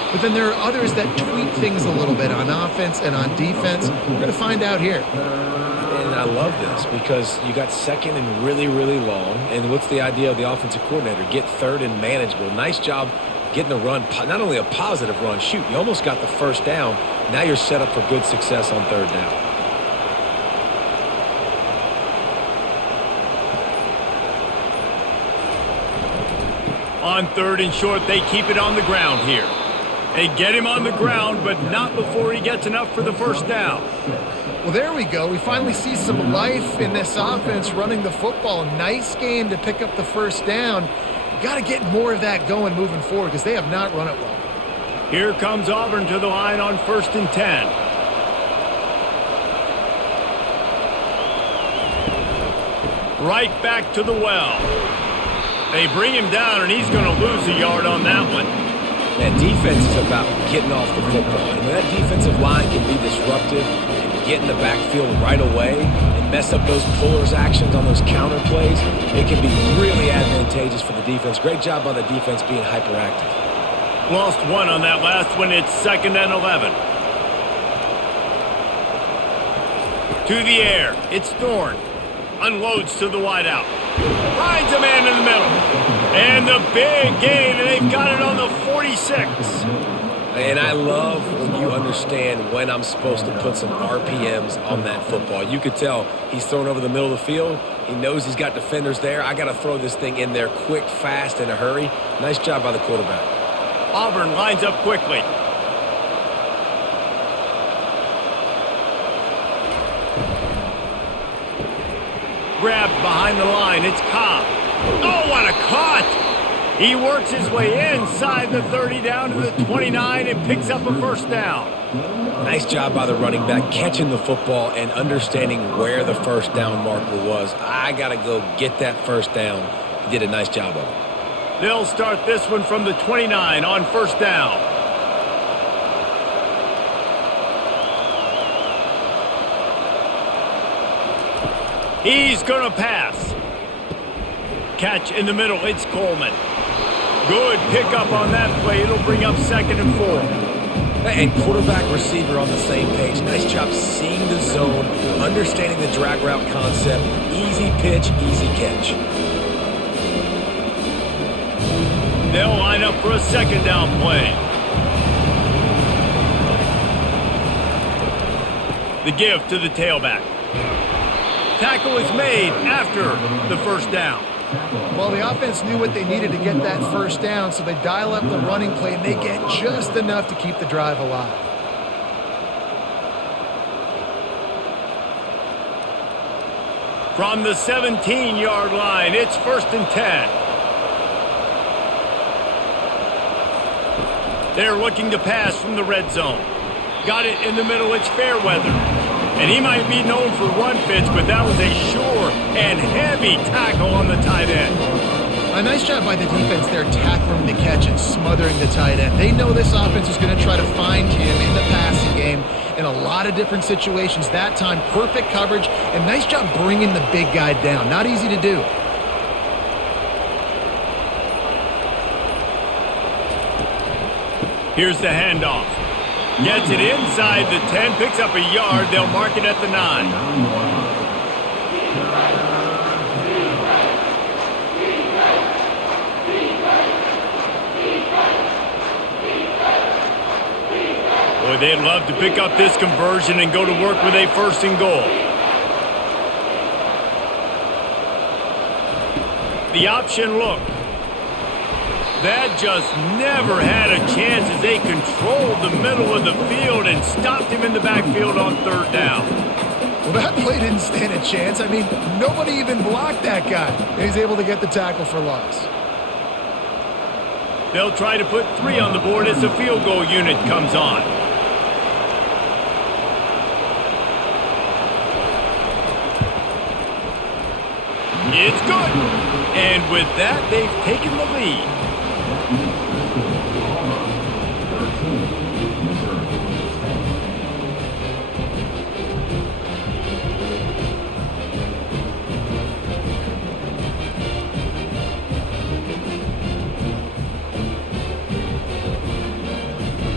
but then there are others that tweak things a little bit on offense and on defense. We're going to find out here. And I love this because you got second and really, really long. And what's the idea of the offensive coordinator? Get third and manageable. Nice job getting a run, not only a positive run, shoot, you almost got the first down. Now you're set up for good success on third down. On third and short, they keep it on the ground here. They get him on the ground, but not before he gets enough for the first down. Well, there we go. We finally see some life in this offense running the football. Nice game to pick up the first down. Got to get more of that going moving forward because they have not run it well. Here comes Auburn to the line on 1st and 10. Right back to the well. They bring him down, and he's going to lose a yard on that one. That defense is about getting off the football. And when that defensive line can be disruptive and get in the backfield right away and mess up those pullers actions on those counter plays, it can be really advantageous for the defense. Great job by the defense being hyperactive. Lost one on that last one. It's 2nd and 11. To the air. It's Thorne. Unloads to the wideout. Finds a man in the middle. And the big gain, and they've got it on the 46. And I love when you understand when I'm supposed to put some RPMs on that football. You could tell he's thrown over the middle of the field. He knows he's got defenders there. I got to throw this thing in there quick, fast, in a hurry. Nice job by the quarterback. Auburn lines up quickly. Grabbed behind the line. It's Cobb. Oh, what a cut! He works his way inside the 30 down to the 29 and picks up a first down. Nice job by the running back catching the football and understanding where the first down marker was. I got to go get that first down. He did a nice job of it. They'll start this one from the 29 on first down. He's going to pass. Catch in the middle. It's Coleman. Good pickup on that play. It'll bring up 2nd and 4. And quarterback receiver on the same page. Nice job seeing the zone, understanding the drag route concept. Easy pitch, easy catch. They'll line up for a 2nd down play. The give to the tailback. Tackle is made after the first down. Well, the offense knew what they needed to get that first down, so they dial up the running play, and they get just enough to keep the drive alive. From the 17-yard line, it's 1st and 10. They're looking to pass from the red zone. Got it in the middle, it's Fairweather. And he might be known for run fits, but that was a sure and heavy tackle on the tight end. A nice job by the defense there tackling the catch and smothering the tight end. They know this offense is going to try to find him in the passing game in a lot of different situations. That time, perfect coverage, and nice job bringing the big guy down. Not easy to do. Here's the handoff. Gets it inside the 10, picks up a yard. They'll mark it at the 9. Boy, they'd love to pick up this conversion and go to work with a 1st and goal. The option look. That just never had a chance as they controlled the middle of the field and stopped him in the backfield on 3rd down. Well, that play didn't stand a chance. I mean, nobody even blocked that guy. And he's able to get the tackle for loss. They'll try to put 3 on the board as the field goal unit comes on. It's good. And with that, they've taken the lead.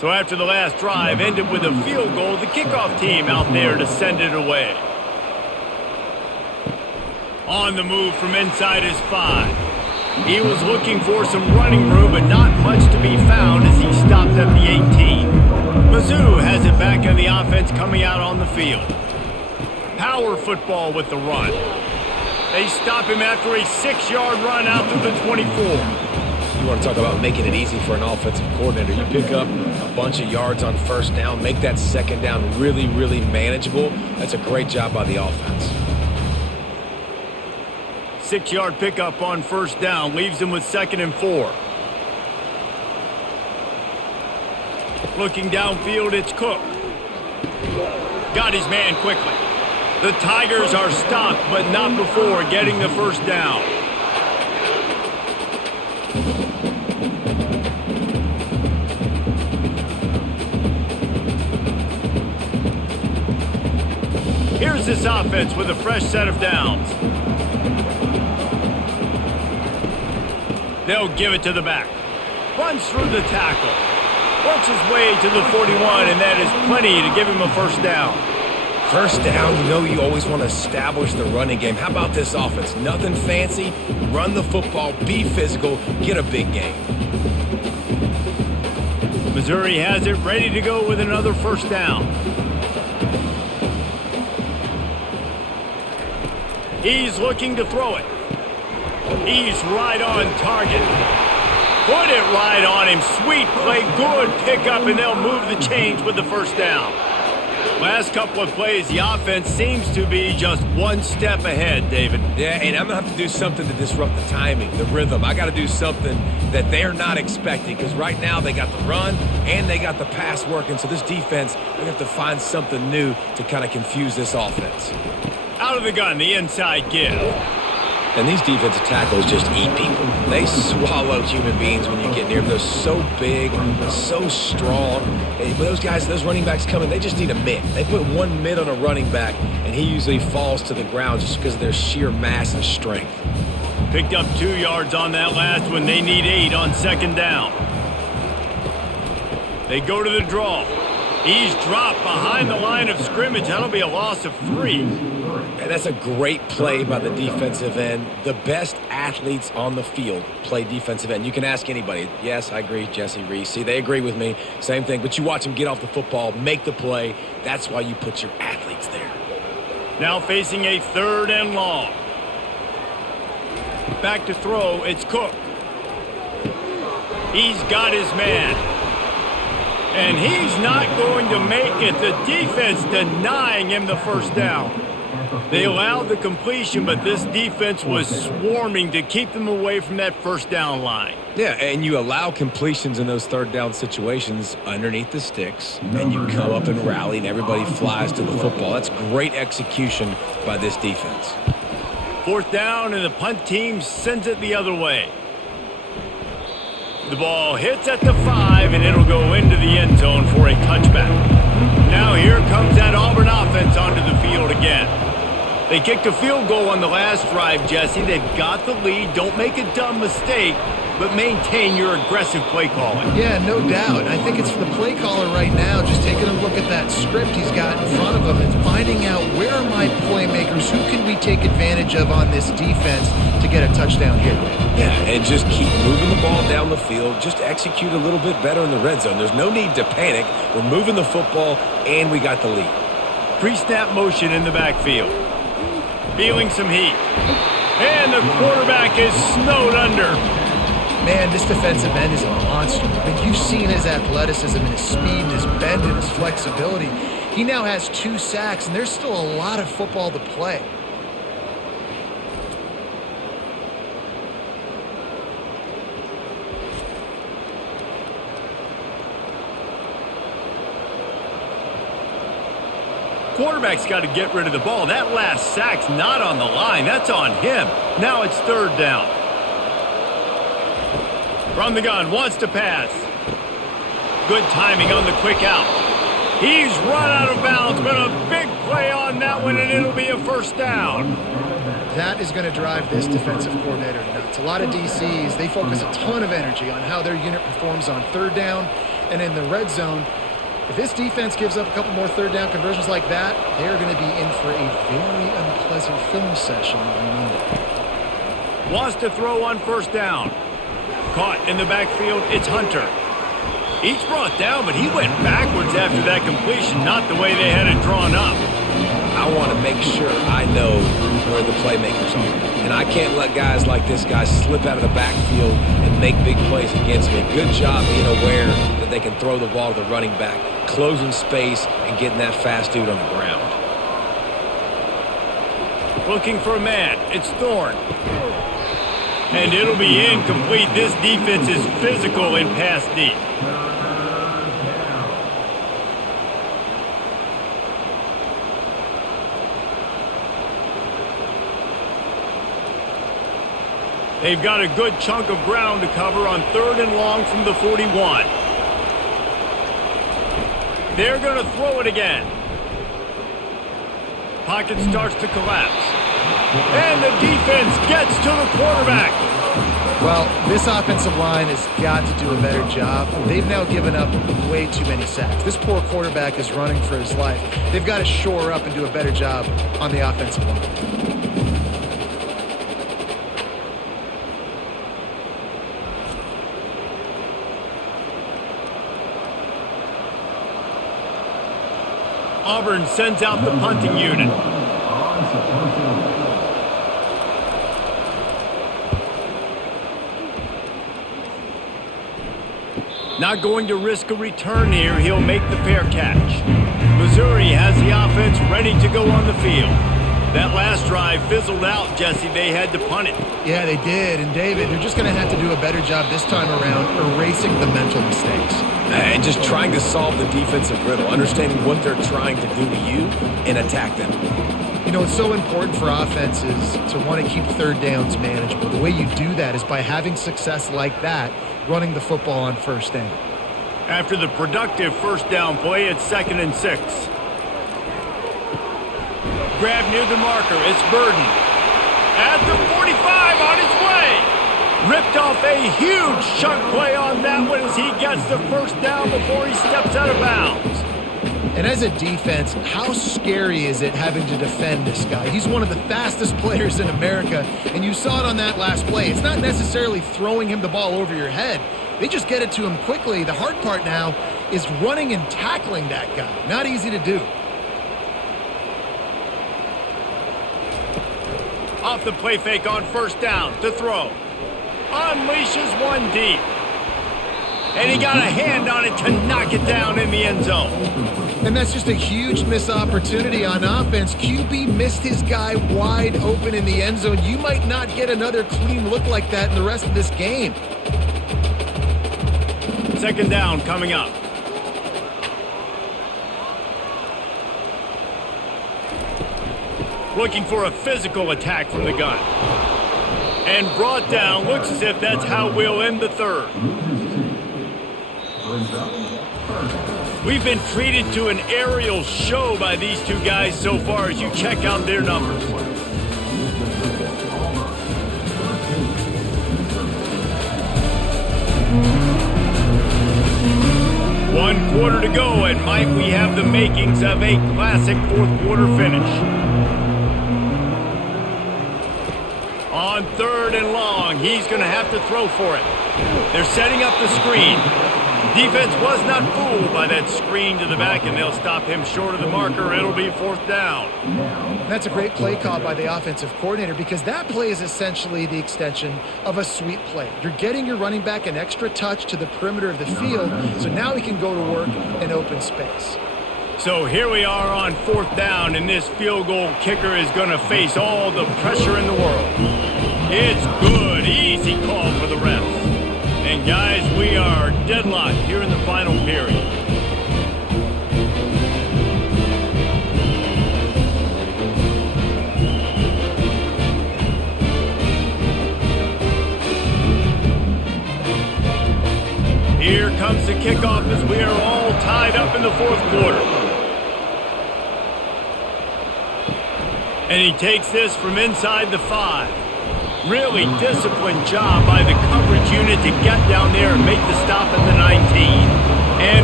So after the last drive ended with a field goal, the kickoff team out there to send it away. On the move from inside his 5. He was looking for some running room, but not much to be found as he stopped at the 18. Mizzou has it back on the offense coming out on the field. Power football with the run. They stop him after a 6-yard run out to the 24. You want to talk about making it easy for an offensive coordinator. You pick up a bunch of yards on first down, make that second down really, really manageable. That's a great job by the offense. 6-yard pickup on first down leaves him with 2nd and 4. Looking downfield, it's Cook. Got his man quickly. The Tigers are stopped, but not before getting the first down. Here's this offense with a fresh set of downs. They'll give it to the back. Runs through the tackle. Works his way to the 41, and that is plenty to give him a first down. First down, you know you always want to establish the running game. How about this offense? Nothing fancy. Run the football, be physical, get a big gain. Missouri has it ready to go with another first down. He's looking to throw it. He's right on target. Put it right on him. Sweet play, good pickup, and they'll move the chains with the first down. Last couple of plays, the offense seems to be just one step ahead, David. Yeah, and I'm going to have to do something to disrupt the timing, the rhythm. I got to do something that they're not expecting because right now they got the run and they got the pass working. So this defense, they have to find something new to kind of confuse this offense. Out of the gun, the inside give. And these defensive tackles just eat people. They swallow human beings when you get near them. They're so big, so strong. When those guys, those running backs come in, they just need a mitt. They put one mitt on a running back, and he usually falls to the ground just because of their sheer mass and strength. Picked up 2 yards on that last one. They need 8 on second down. They go to the draw. He's dropped behind the line of scrimmage. That'll be a loss of 3. And that's a great play by the defensive end. The best athletes on the field play defensive end. You can ask anybody. Yes, I agree, Jesse Reese. See, they agree with me. Same thing. But you watch them get off the football, make the play. That's why you put your athletes there. Now facing a 3rd and long. Back to throw, it's Cook. He's got his man. And he's not going to make it. The defense denying him the first down. They allowed the completion, but this defense was swarming to keep them away from that first down line. Yeah, and you allow completions in those 3rd down situations underneath the sticks, and you come up and rally, and everybody flies to the football. That's great execution by this defense. 4th down, and the punt team sends it the other way. The ball hits at the 5, and it'll go into the end zone for a touchback. Now here comes that Auburn offense onto the field again. They kicked a field goal on the last drive, Jesse. They've got the lead. Don't make a dumb mistake, but maintain your aggressive play calling. Yeah, no doubt. I think it's for the play caller right now, just taking a look at that script he's got in front of him and finding out where are my playmakers, who can we take advantage of on this defense to get a touchdown here with. Yeah, and just keep moving the ball down the field. Just execute a little bit better in the red zone. There's no need to panic. We're moving the football, and we got the lead. Pre-snap motion in the backfield. Feeling some heat. And the quarterback is snowed under. Man, this defensive end is a monster. I mean, you've seen his athleticism and his speed and his bend and his flexibility. He now has 2 sacks, and there's still a lot of football to play. Quarterback's got to get rid of the ball. That last sack's not on the line. That's on him. Now it's 3rd down. From the gun, wants to pass. Good timing on the quick out. He's run out of bounds, but a big play on that one, and it'll be a first down. That is going to drive this defensive coordinator nuts. A lot of DCs, they focus a ton of energy on how their unit performs on 3rd down, And in the red zone, if this defense gives up a couple more third down conversions like that, they're going to be in for a very unpleasant film session on Monday. Wants to throw on first down. Caught in the backfield, it's Hunter. He's brought down, but he went backwards after that completion, not the way they had it drawn up. I want to make sure I know where the playmakers are. And I can't let guys like this guy slip out of the backfield and make big plays against me. Good job being aware that they can throw the ball to the running back, closing space, and getting that fast dude on the ground. Looking for a man. It's Thorne. And it'll be incomplete. This defense is physical in pass deep. They've got a good chunk of ground to cover on 3rd and long from the 41. They're going to throw it again. Pocket starts to collapse. And the defense gets to the quarterback. Well, this offensive line has got to do a better job. They've now given up way too many sacks. This poor quarterback is running for his life. They've got to shore up and do a better job on the offensive line. Auburn sends out the punting unit. Not going to risk a return here. He'll make the fair catch. Missouri has the offense ready to go on the field. That last drive fizzled out, Jesse. They had to punt it. Yeah, they did. And, David, they're just going to have to do a better job this time around erasing the mental mistakes. And just trying to solve the defensive riddle, understanding what they're trying to do to you and attack them. You know, it's so important for offenses to want to keep third downs manageable. The way you do that is by having success like that, running the football on first down. After the productive first down play, it's 2nd and 6. Grab near the marker, it's Burden. At the 45 on his way. Ripped off a huge chunk play on that one as he gets the first down before he steps out of bounds. And as a defense, how scary is it having to defend this guy? He's one of the fastest players in America, and you saw it on that last play. It's not necessarily throwing him the ball over your head. They just get it to him quickly. The hard part now is running and tackling that guy. Not easy to do. Off the play fake on first down to throw. Unleashes one deep. And he got a hand on it to knock it down in the end zone. And that's just a huge missed opportunity on offense. QB missed his guy wide open in the end zone. You might not get another clean look like that in the rest of this game. 2nd down coming up. Looking for a physical attack from the gun. And brought down. Looks as if that's how we'll end the 3rd. We've been treated to an aerial show by these two guys so far as you check out their numbers. One quarter to go, and might we have the makings of a classic 4th quarter finish. On 3rd and long, he's going to have to throw for it. They're setting up the screen. Defense was not fooled by that screen to the back, and they'll stop him short of the marker. It'll be 4th down. That's a great play call by the offensive coordinator because that play is essentially the extension of a sweep play. You're getting your running back an extra touch to the perimeter of the field, so now he can go to work in open space. So here we are on 4th down, and this field goal kicker is going to face all the pressure in the world. It's good, easy call for the refs. And guys, we are deadlocked here in the final period. Here comes the kickoff as we are all tied up in the 4th quarter. And he takes this from inside the 5. Really disciplined job by the coverage unit to get down there and make the stop at the 19.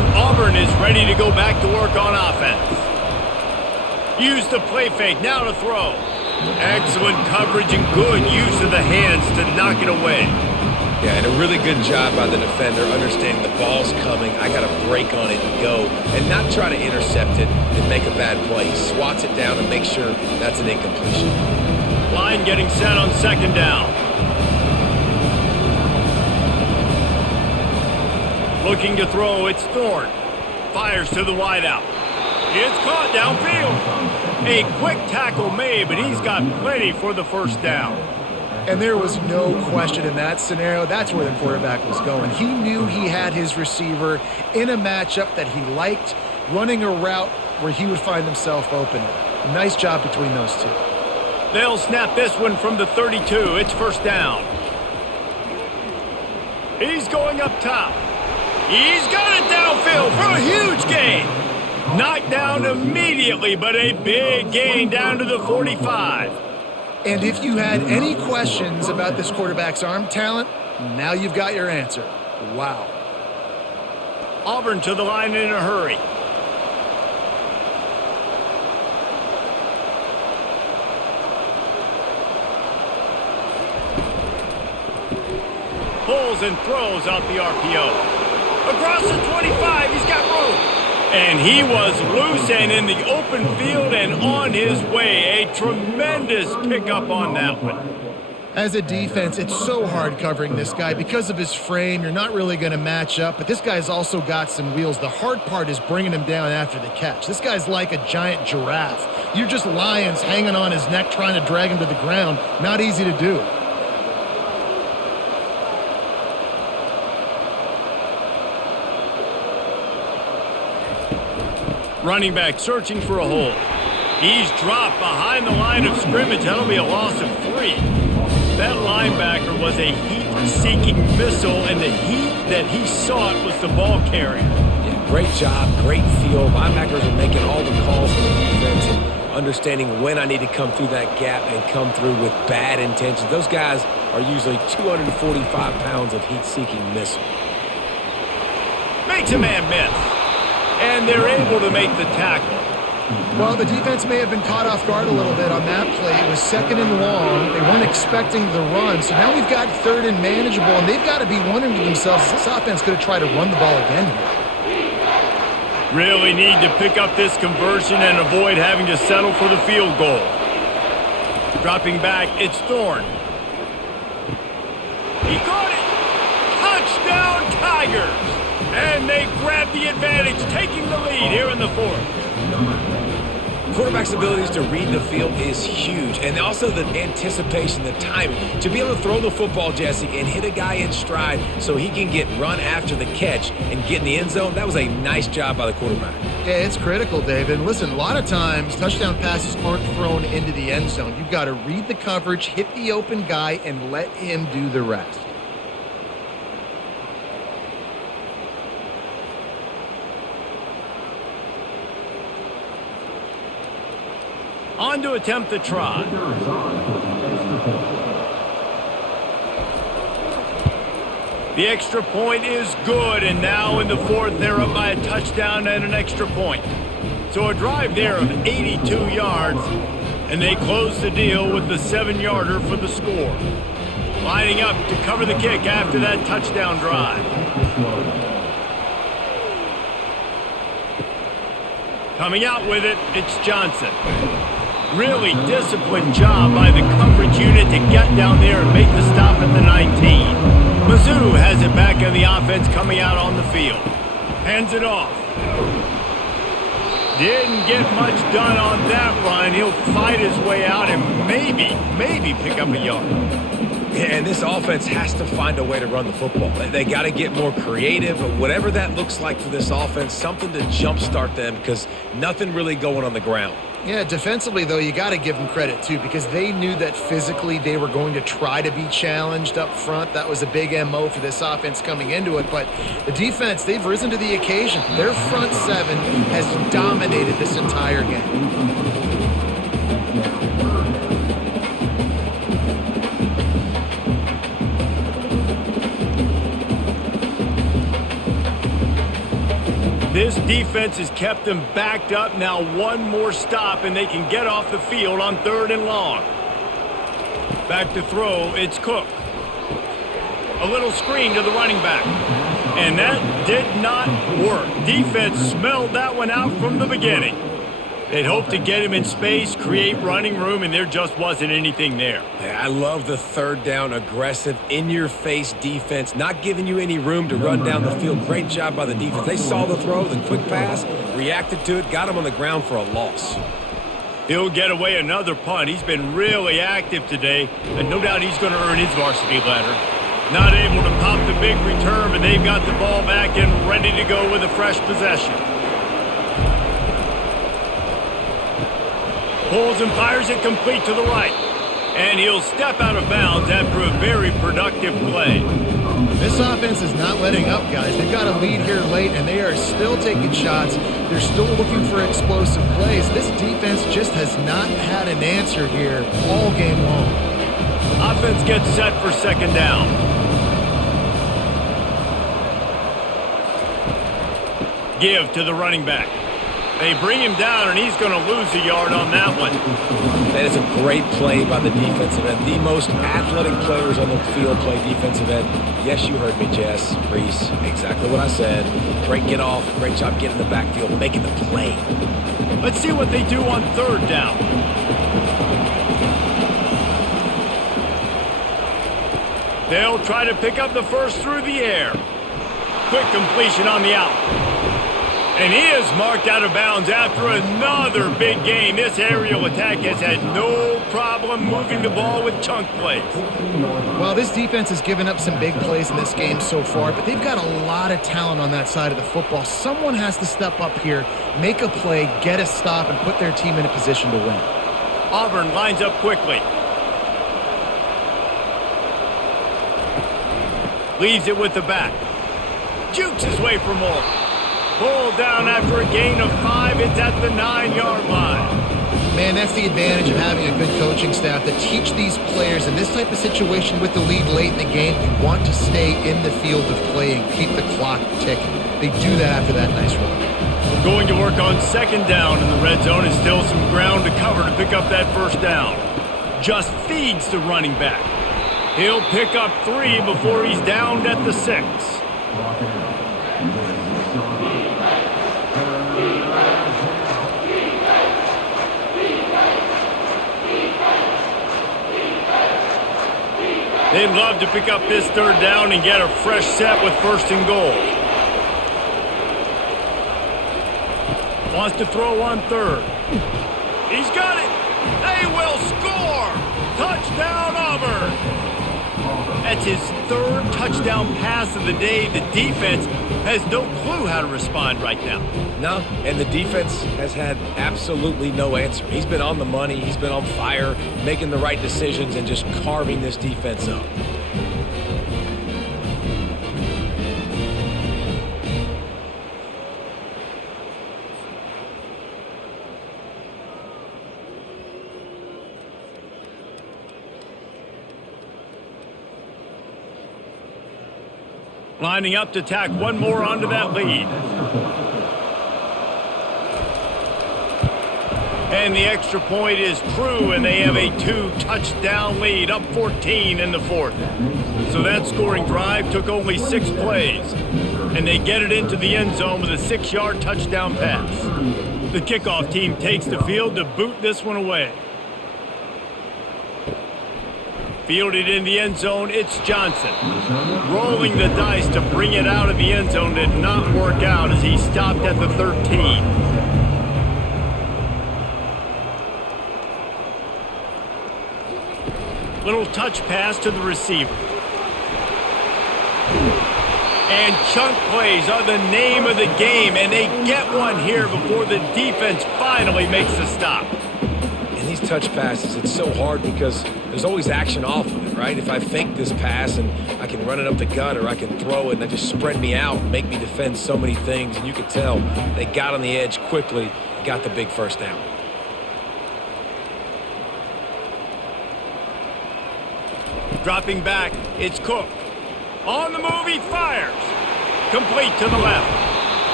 is ready to go back to work on offense. Use the play fake, now to throw. Excellent coverage and good use of the hands to knock it away. Yeah, and a really good job by the defender understanding the ball's coming. I got to break on it and go and not try to intercept it and make a bad play. He swats it down and makes sure that's an incompletion. Line getting set on second down. Looking to throw, it's Thorne. Fires to the wideout. It's caught downfield. A quick tackle made, but he's got plenty for the first down. And there was no question in that scenario. That's where the quarterback was going. He knew he had his receiver in a matchup that he liked, running a route where he would find himself open. Nice job between those two. They'll snap this one from the 32. It's first down. He's going up top. He's got it downfield for a huge gain. Knocked down immediately, but a big gain down to the 45. And if you had any questions about this quarterback's arm talent, now you've got your answer. Wow. Auburn to the line in a hurry. Pulls and throws out the RPO. Across the 25, he's got room. And he was loose and in the open field and on his way. A tremendous pickup on that one. As a defense, it's so hard covering this guy. Because of his frame, you're not really going to match up. But this guy's also got some wheels. The hard part is bringing him down after the catch. This guy's like a giant giraffe. You're just lions hanging on his neck trying to drag him to the ground. Not easy to do. Running back searching for a hole. He's dropped behind the line of scrimmage. That'll be a loss of 3. That linebacker was a heat-seeking missile, and the heat that he sought was the ball carrier. Yeah, great job, great feel. Linebackers are making all the calls for the defense and understanding when I need to come through that gap and come through with bad intentions. Those guys are usually 245 pounds of heat-seeking missile. Makes a man miss. And they're able to make the tackle. Well, the defense may have been caught off guard a little bit on that play. It was second and long. They weren't expecting the run. So now we've got third and manageable, and they've got to be wondering to themselves, is this offense going to try to run the ball again here? Really need to pick up this conversion and avoid having to settle for the field goal. Dropping back, it's Thorne. He caught it! Touchdown, Tigers! And they grab the advantage, taking the lead here in the fourth. Quarterback's abilities to read the field is huge, and also the anticipation, the timing. To be able to throw the football, Jesse, and hit a guy in stride so he can get run after the catch and get in the end zone, that was a nice job by the quarterback. Yeah, it's critical, David. Listen, a lot of times touchdown passes aren't thrown into the end zone. You've got to read the coverage, hit the open guy, and let him do the rest. On to attempt the try. The extra point is good, and now in the fourth, they're up by a touchdown and an extra point. So a drive there of 82 yards, and they close the deal with the 7-yarder for the score. Lining up to cover the kick after that touchdown drive. Coming out with it, it's Johnson. Really disciplined job by the coverage unit to get down there and make the stop at the 19. Mizzou has it back on the offense coming out on the field. Hands it off. Didn't get much done on that run. He'll fight his way out and maybe pick up a yard. Yeah, and this offense has to find a way to run the football. They got to get more creative, whatever that looks like for this offense, something to jumpstart them because nothing really going on the ground. Yeah, defensively, though, you got to give them credit, too, because they knew that physically they were going to try to be challenged up front. That was a big MO for this offense coming into it. But the defense, they've risen to the occasion. Their front seven has dominated this entire game. This defense has kept them backed up. Now one more stop, and they can get off the field on 3rd and long. Back to throw, it's Cook. A little screen to the running back. And that did not work. Defense smelled that one out from the beginning. They'd hoped to get him in space, create running room, and there just wasn't anything there. Yeah, I love the 3rd down, aggressive, in-your-face defense, not giving you any room to run down the field. Great job by the defense. They saw the throw, the quick pass, reacted to it, got him on the ground for a loss. He'll get away another punt. He's been really active today, and no doubt he's going to earn his varsity letter. Not able to pop the big return, but they've got the ball back and ready to go with a fresh possession. Pulls and fires it complete to the right. And he'll step out of bounds after a very productive play. This offense is not letting up, guys. They've got a lead here late, and they are still taking shots. They're still looking for explosive plays. This defense just has not had an answer here all game long. Offense gets set for 2nd down. Give to the running back. They bring him down, and he's going to lose a yard on that one. That is a great play by the defensive end. The most athletic players on the field play defensive end. Yes, you heard me, Jess, Reese. Exactly what I said. Great get off. Great job getting in the backfield, making the play. Let's see what they do on 3rd down. They'll try to pick up the first through the air. Quick completion on the out. And he is marked out of bounds after another big game. This aerial attack has had no problem moving the ball with chunk plays. Well, this defense has given up some big plays in this game so far, but they've got a lot of talent on that side of the football. Someone has to step up here, make a play, get a stop, and put their team in a position to win. Auburn lines up quickly. Leaves it with the back. Jukes his way for more. Pulled down after a gain of 5. It's at the 9-yard line. Man, that's the advantage of having a good coaching staff to teach these players in this type of situation with the lead late in the game. You want to stay in the field of play and keep the clock ticking. They do that after that nice run. Going to work on 2nd down in the red zone, and still some ground to cover to pick up that 1st down. Just feeds the running back. He'll pick up 3 before he's downed at the 6. They'd love to pick up this 3rd down and get a fresh set with 1st and goal. Wants to throw on 3rd. He's got it. They will score. Touchdown, Auburn. That's his 3rd touchdown pass of the day. The defense has no clue how to respond right now. No, and the defense has had absolutely no answer. He's been on the money. He's been on fire, making the right decisions and just carving this defense up. Lining up to tack one more onto that lead. And the extra point is true, and they have a 2-touchdown lead, up 14 in the 4th. So that scoring drive took only 6 plays, and they get it into the end zone with a 6-yard touchdown pass. The kickoff team takes the field to boot this one away. Fielded in the end zone, it's Johnson. Rolling the dice to bring it out of the end zone did not work out as he stopped at the 13. Little touch pass to the receiver. And chunk plays are the name of the game, and they get one here before the defense finally makes the stop. And these touch passes, it's so hard because there's always action off of it, right? If I fake this pass and I can run it up the gut or I can throw it and they just spread me out and make me defend so many things, and you can tell they got on the edge quickly, got the big 1st down. Dropping back, it's Cook. On the move, he fires. Complete to the left.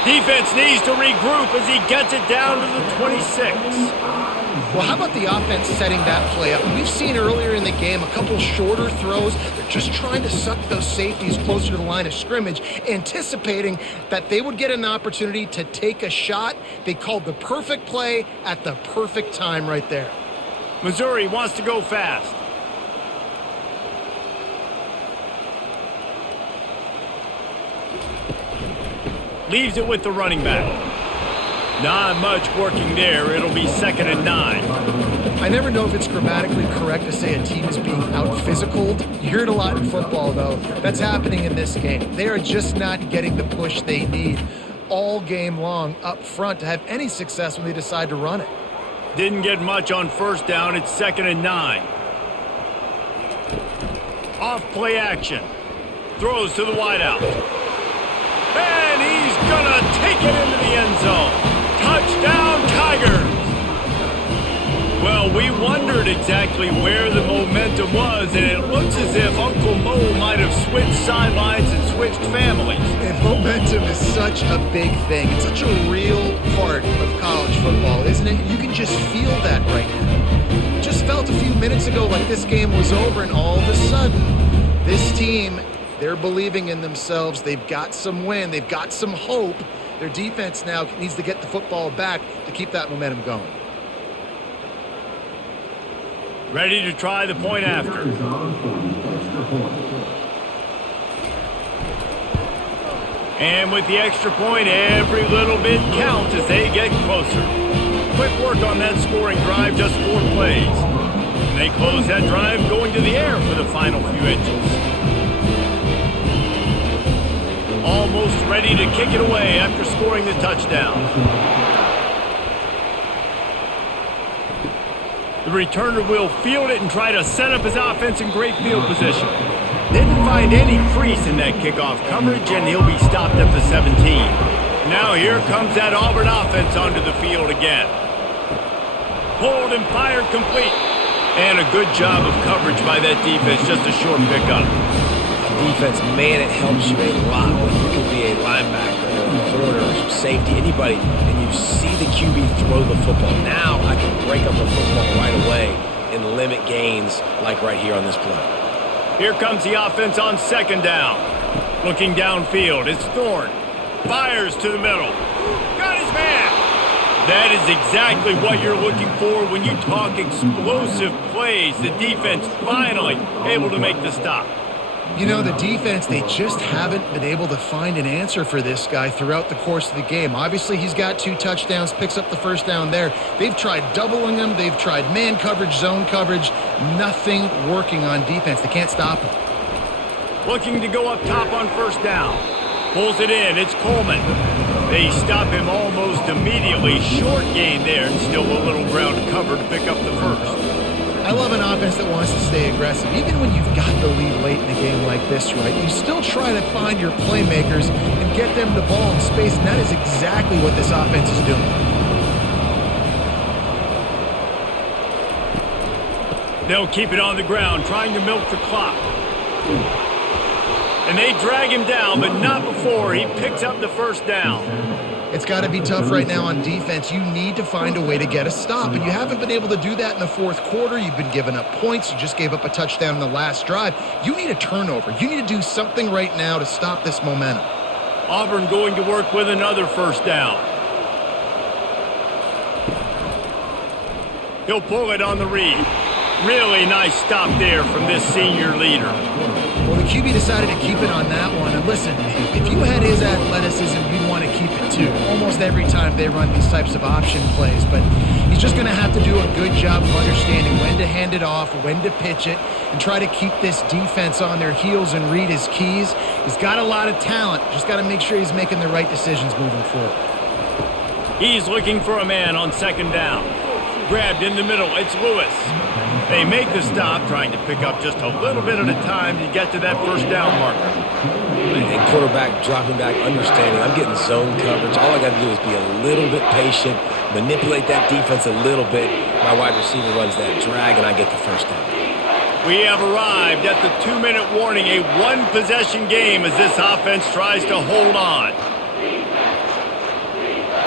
Defense needs to regroup as he gets it down to the 26. Well, how about the offense setting that play up? We've seen earlier in the game a couple shorter throws. They're just trying to suck those safeties closer to the line of scrimmage, anticipating that they would get an opportunity to take a shot. They called the perfect play at the perfect time right there. Missouri wants to go fast. Leaves it with the running back. Not much working there. It'll be 2nd and 9. I never know if it's grammatically correct to say a team is being out-physicaled. You hear it a lot in football, though. That's happening in this game. They are just not getting the push they need all game long up front to have any success when they decide to run it. Didn't get much on 1st down. It's 2nd and 9. Off play action. Throws to the wideout. And he's gonna take it into the end zone. Touchdown, Tigers! Well, we wondered exactly where the momentum was, and it looks as if Uncle Mo might have switched sidelines and switched families. And momentum is such a big thing. It's such a real part of college football, isn't it? You can just feel that right now. Just felt a few minutes ago like this game was over, and all of a sudden, this team, they're believing in themselves. They've got some wind. They've got some hope. Their defense now needs to get the football back to keep that momentum going. Ready to try the point after. And with the extra point, every little bit counts as they get closer. Quick work on that scoring drive, just 4 plays. And they close that drive going to the air for the final few inches. Almost ready to kick it away after scoring the touchdown. The returner will field it and try to set up his offense in great field position. Didn't find any crease in that kickoff coverage, and he'll be stopped at the 17. Now here comes that Auburn offense onto the field again. Pulled and fired complete. And a good job of coverage by that defense, just a short pickup. Defense, man, it helps you a lot when you can be a linebacker or a corner or safety, anybody, and you see the QB throw the football. Now I can break up the football right away and limit gains like right here on this play. Here comes the offense on 2nd down. Looking downfield, it's Thorne. Fires to the middle. Got his man. That is exactly what you're looking for when you talk explosive plays. The defense finally able to make the stop. You know, the defense, they just haven't been able to find an answer for this guy throughout the course of the game. Obviously, he's got 2 touchdowns, picks up the 1st down there. They've tried doubling him. They've tried man coverage, zone coverage. Nothing working on defense. They can't stop him. Looking to go up top on 1st down. Pulls it in. It's Coleman. They stop him almost immediately. Short gain there, and still a little ground to cover to pick up the 1st. I love an offense that wants to stay aggressive. Even when you've got the lead late in a game like this, right, you still try to find your playmakers and get them the ball in space, and that is exactly what this offense is doing. They'll keep it on the ground, trying to milk the clock. And they drag him down, but not before he picks up the 1st down. It's got to be tough right now on defense. You need to find a way to get a stop, and you haven't been able to do that in the 4th quarter. You've been giving up points. You just gave up a touchdown in the last drive. You need a turnover. You need to do something right now to stop this momentum. Auburn going to work with another 1st down. He'll pull it on the read. Really nice stop there from this senior leader. Well, the QB decided to keep it on that one. And listen, if you had his athleticism, you'd want to keep it too. Almost every time they run these types of option plays. But he's just going to have to do a good job of understanding when to hand it off, when to pitch it, and try to keep this defense on their heels and read his keys. He's got a lot of talent. Just got to make sure he's making the right decisions moving forward. He's looking for a man on 2nd down. Grabbed in the middle. It's Lewis. They make the stop, trying to pick up just a little bit at a time to get to that 1st down marker. And quarterback dropping back, understanding I'm getting zone coverage. All I got to do is be a little bit patient, manipulate that defense a little bit. My wide receiver runs that drag, and I get the 1st down. We have arrived at the 2-minute warning, a 1-possession game as this offense tries to hold on.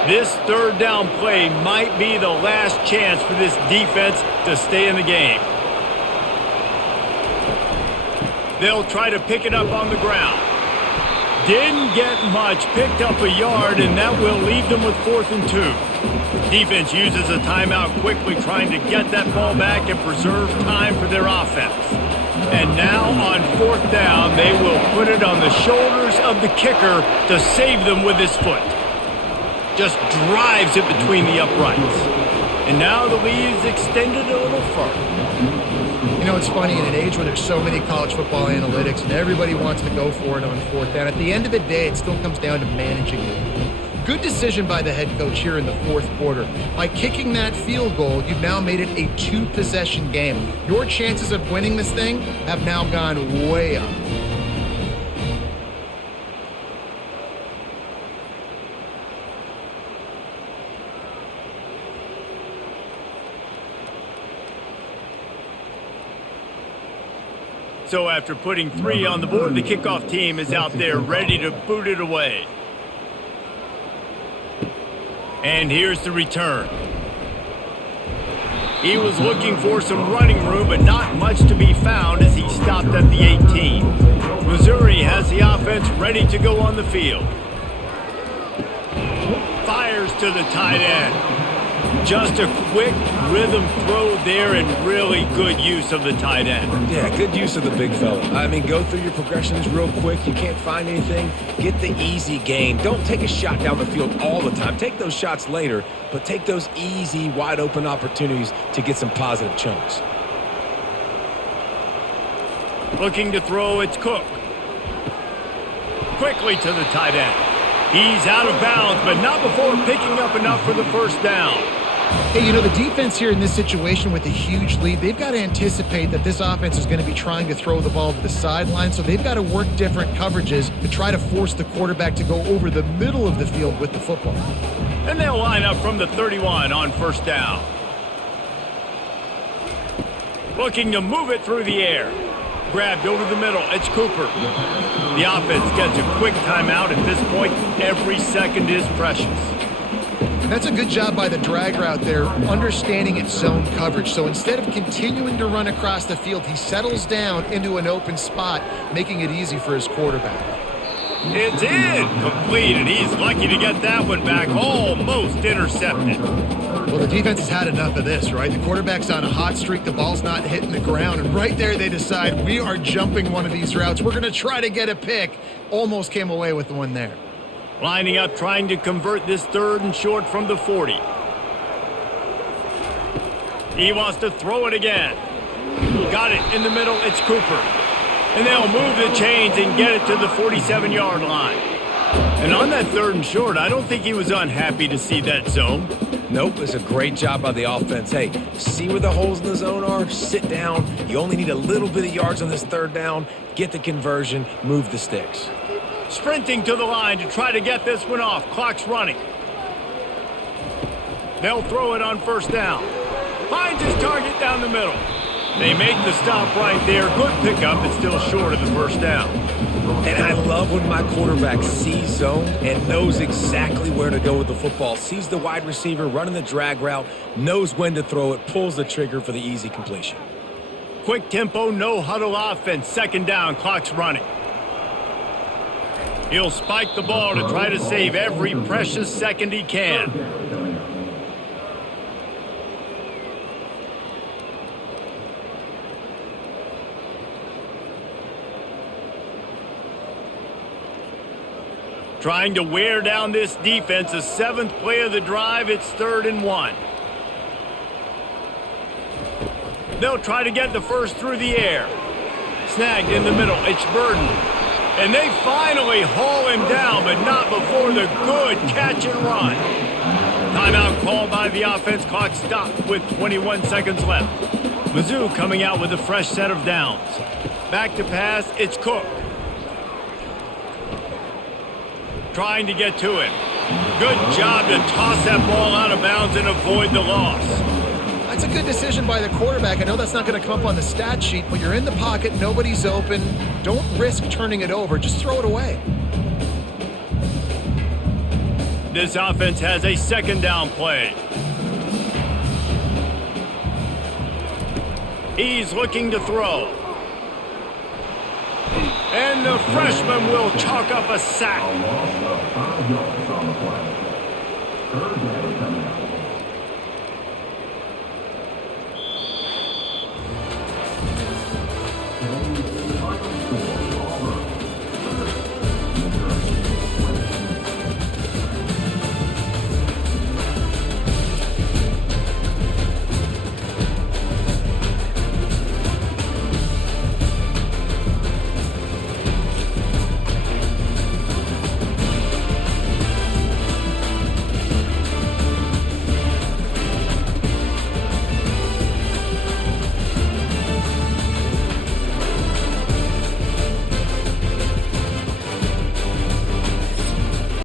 This third down play might be the last chance for this defense to stay in the game. They'll try to pick it up on the ground. Didn't get much, picked up a yard, and that will leave them with 4th and 2. Defense uses a timeout quickly, trying to get that ball back and preserve time for their offense. And now on 4th down, they will put it on the shoulders of the kicker to save them with his foot. Just drives it between the uprights. And now the lead is extended a little further. You know, it's funny, in an age where there's so many college football analytics and everybody wants to go for it on 4th down, at the end of the day, it still comes down to managing it. Good decision by the head coach here in the 4th quarter. By kicking that field goal, you've now made it a 2-possession game. Your chances of winning this thing have now gone way up. So after putting 3 on the board, the kickoff team is out there ready to boot it away. And here's the return. He was looking for some running room, but not much to be found as he stopped at the 18. Missouri has the offense ready to go on the field. Fires to the tight end. Just a quick rhythm throw there and really good use of the tight end. Yeah, good use of the big fella. I mean, go through your progressions real quick. You can't find anything. Get the easy gain. Don't take a shot down the field all the time. Take those shots later, but take those easy, wide-open opportunities to get some positive chunks. Looking to throw, it's Cook. Quickly to the tight end. He's out of bounds, but not before picking up enough for the 1st down. Hey, you know, the defense here in this situation with a huge lead, they've got to anticipate that this offense is going to be trying to throw the ball to the sideline, so they've got to work different coverages to try to force the quarterback to go over the middle of the field with the football. And they'll line up from the 31 on 1st down. Looking to move it through the air. Grabbed over the middle. It's Cooper. The offense gets a quick timeout at this point. Every second is precious. And that's a good job by the drag route there, understanding its zone coverage. So instead of continuing to run across the field, he settles down into an open spot, making it easy for his quarterback. It's in. Complete, and he's lucky to get that one back. Almost intercepted. Well, the defense has had enough of this, right? The quarterback's on a hot streak. The ball's not hitting the ground. And right there, they decide, we are jumping one of these routes. We're going to try to get a pick. Almost came away with one there. Lining up, trying to convert this 3rd and short from the 40. He wants to throw it again. Got it in the middle. It's Cooper. And they'll move the chains and get it to the 47-yard line. And on that 3rd and short, I don't think he was unhappy to see that zone. Nope, it's a great job by the offense. Hey, see where the holes in the zone are? Sit down. You only need a little bit of yards on this 3rd down. Get the conversion. Move the sticks. Sprinting to the line to try to get this one off. Clock's running. They'll throw it on 1st down. Finds his target down the middle. They make the stop right there. Good pickup. It's still short of the 1st down. And I love when my quarterback sees zone and knows exactly where to go with the football. Sees the wide receiver running the drag route, knows when to throw it, pulls the trigger for the easy completion. Quick tempo, no huddle offense. 2nd down, clock's running. He'll spike the ball to try to save every precious second he can. Trying to wear down this defense. The 7th play of the drive. It's 3rd and 1. They'll try to get the 1st through the air. Snagged in the middle. It's Burden. And they finally haul him down, but not before the good catch and run. Timeout called by the offense. Clock stopped with 21 seconds left. Mizzou coming out with a fresh set of downs. Back to pass. It's Cook. Trying to get to it. Good job to toss that ball out of bounds and avoid the loss. That's a good decision by the quarterback. I know that's not going to come up on the stat sheet, but you're in the pocket, nobody's open. Don't risk turning it over. Just throw it away. this offense has a second down play. He's looking to throw. And the freshman will chalk up a sack. A loss of 5 yards on the play. Third down coming up.